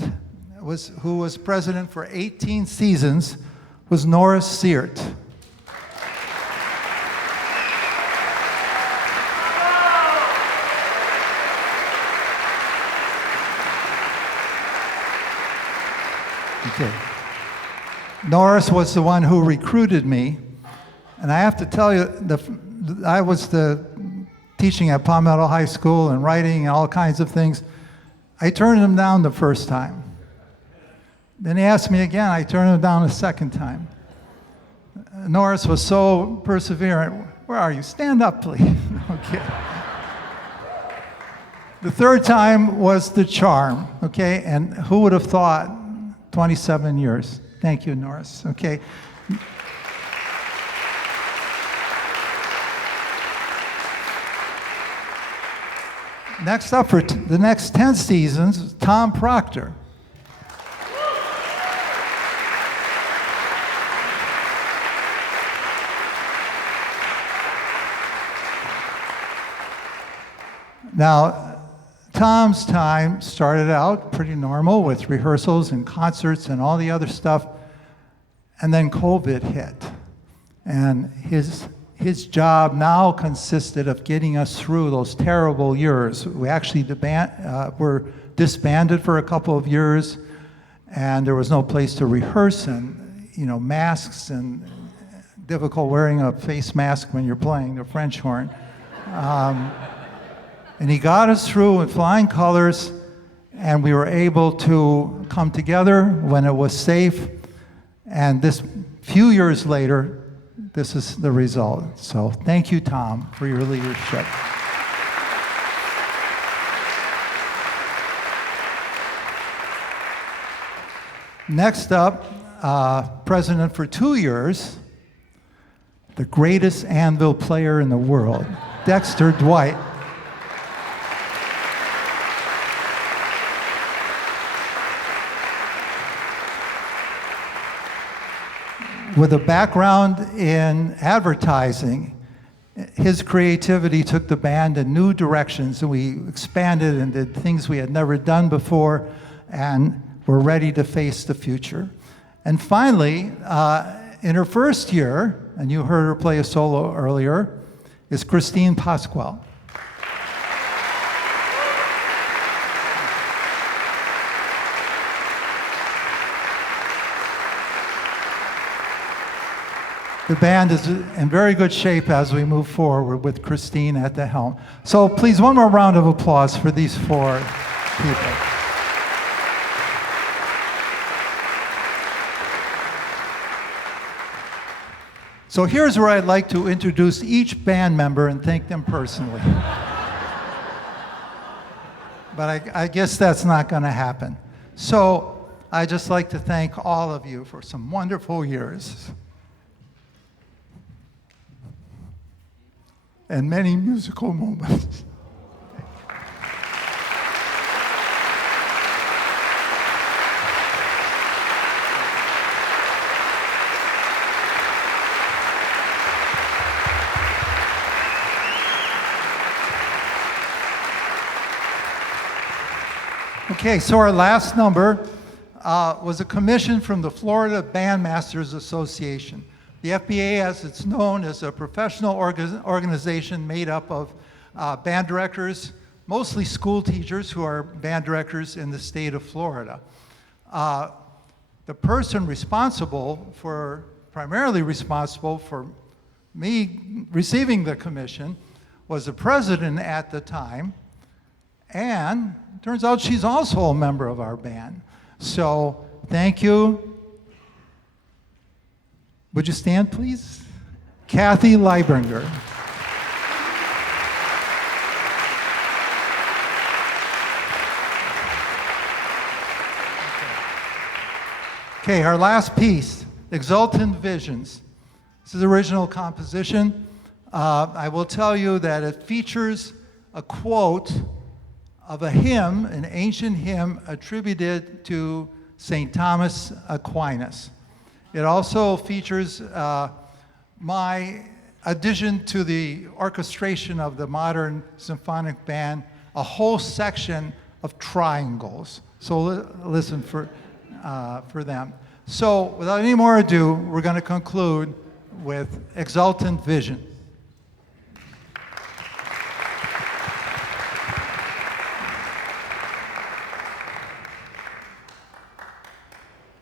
who was president for 18 seasons, was Norris Seart. Okay. Norris was the one who recruited me, and I have to tell you, I was teaching at Palmetto High School and writing and all kinds of things. I turned him down the first time. Then he asked me again, I turned him down a second time. Norris was so perseverant. Where are you? Stand up, please. Okay. The third time was the charm, okay? And who would have thought 27 years? Thank you, Norris, okay? Next up for the next 10 seasons, Tom Proctor. Now, Tom's time started out pretty normal with rehearsals and concerts and all the other stuff, and then COVID hit. And his job now consisted of getting us through those terrible years. We actually were disbanded for a couple of years, and there was no place to rehearse, and masks, and difficult wearing a face mask when you're playing the French horn. And he got us through with flying colors, and we were able to come together when it was safe. And this few years later, this is the result. So thank you, Tom, for your leadership. Next up, president for 2 years, the greatest anvil player in the world, Dexter Dwight. With a background in advertising, his creativity took the band in new directions, and we expanded and did things we had never done before, and we're ready to face the future. And finally, in her first year, and you heard her play a solo earlier, is Christine Pasquale. The band is in very good shape as we move forward with Christine at the helm. So please, one more round of applause for these 4 people. So here's where I'd like to introduce each band member and thank them personally. But I guess that's not going to happen. So I'd just like to thank all of you for some wonderful years. And many musical moments. Okay, so our last number was a commission from the Florida Bandmasters Association. The FBA, as it's known, is a professional organization made up of band directors, mostly school teachers who are band directors in the state of Florida. The person primarily responsible for me receiving the commission was the president at the time, and it turns out she's also a member of our band. So thank you. Would you stand, please? Kathy Leibringer. Okay, our last piece, Exultant Visions. This is original composition. I will tell you that it features a quote of a hymn, an ancient hymn attributed to St. Thomas Aquinas. It also features my addition to the orchestration of the modern symphonic band, a whole section of triangles. So listen for them. So without any more ado, we're going to conclude with Exultant Vision.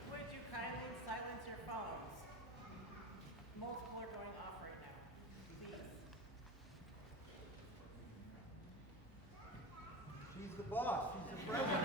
Would you kindly silence your phones? Multiple are going off right now. Please. She's the boss. She's the president.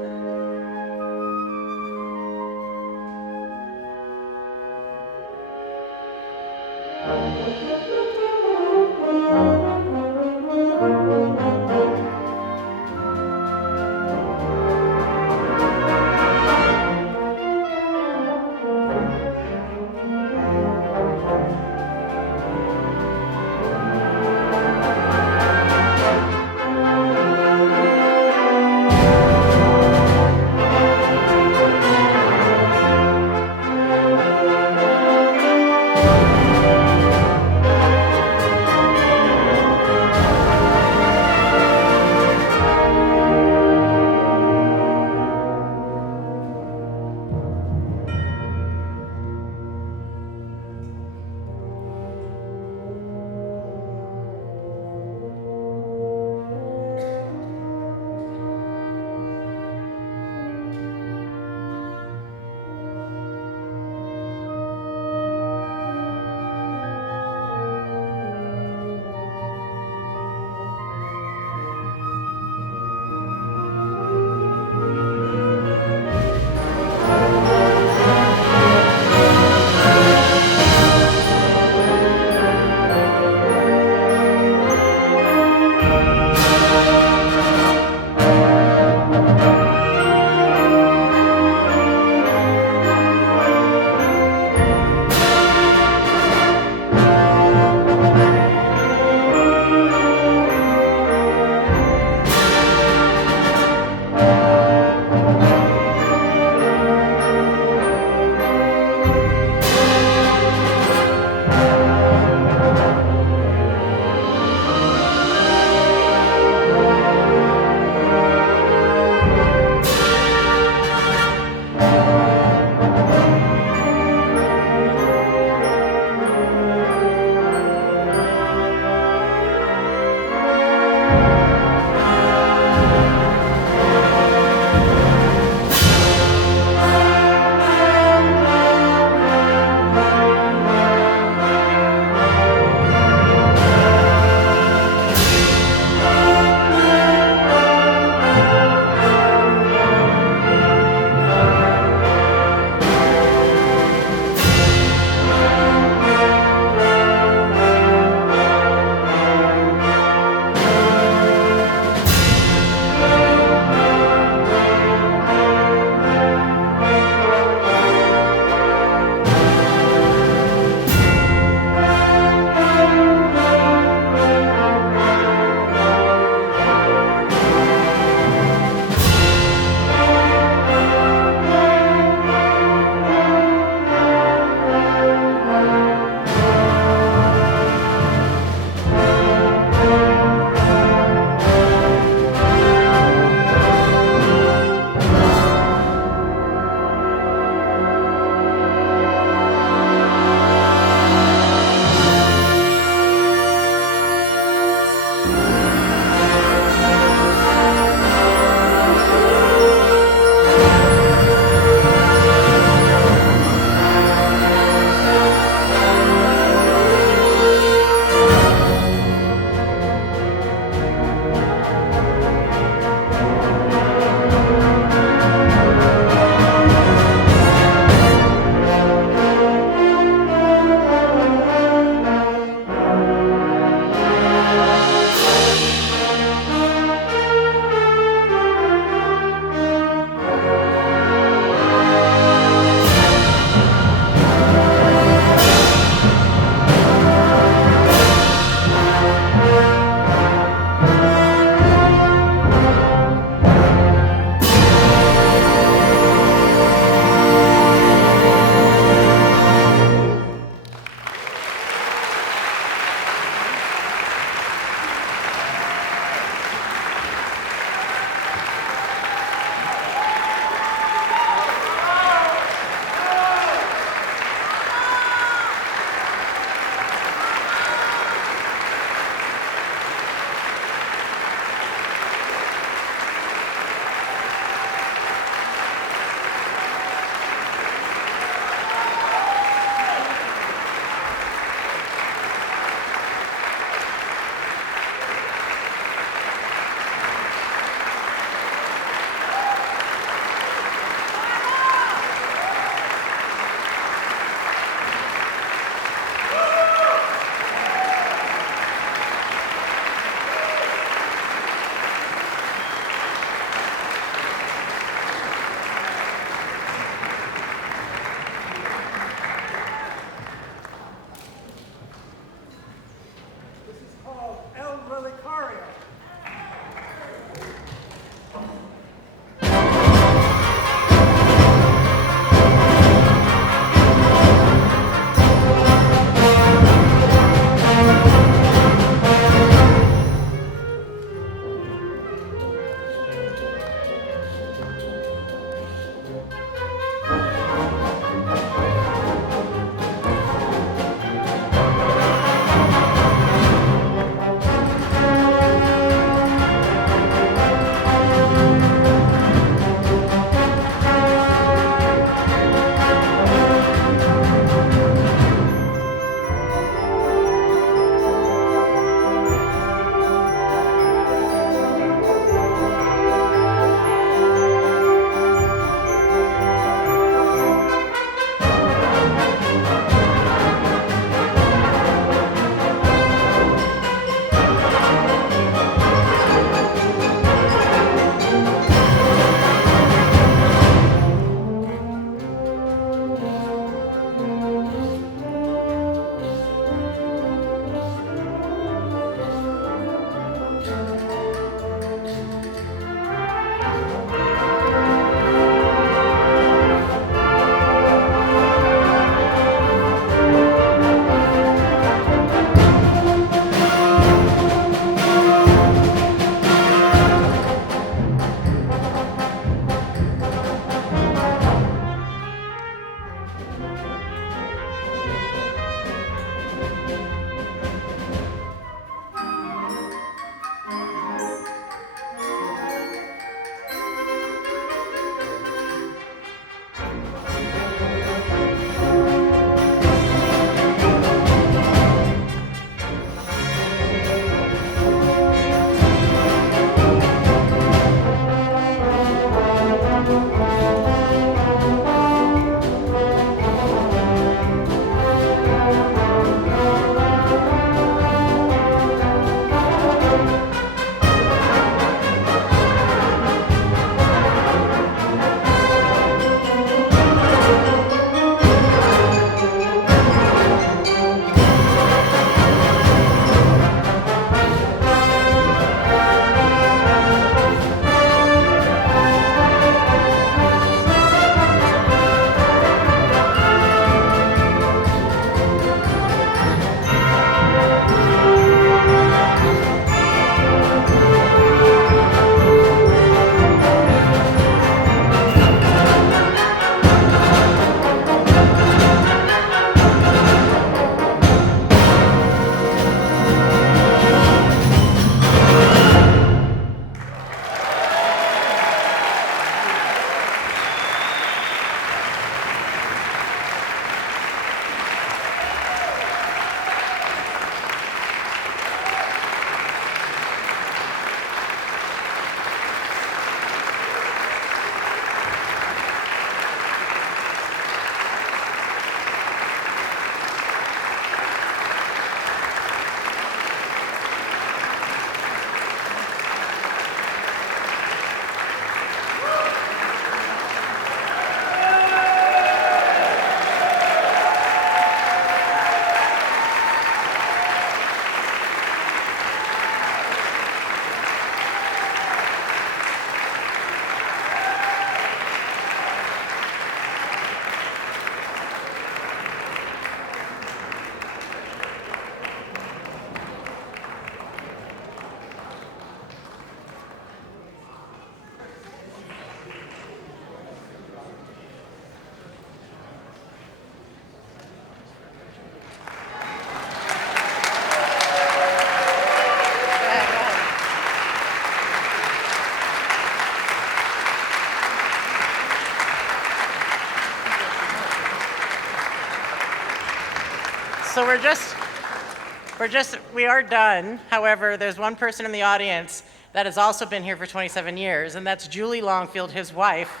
So we are done. However, there's one person in the audience that has also been here for 27 years, and that's Julie Longfield, his wife.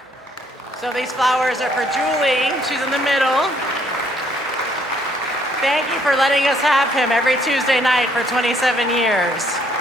So these flowers are for Julie. She's in the middle. Thank you for letting us have him every Tuesday night for 27 years.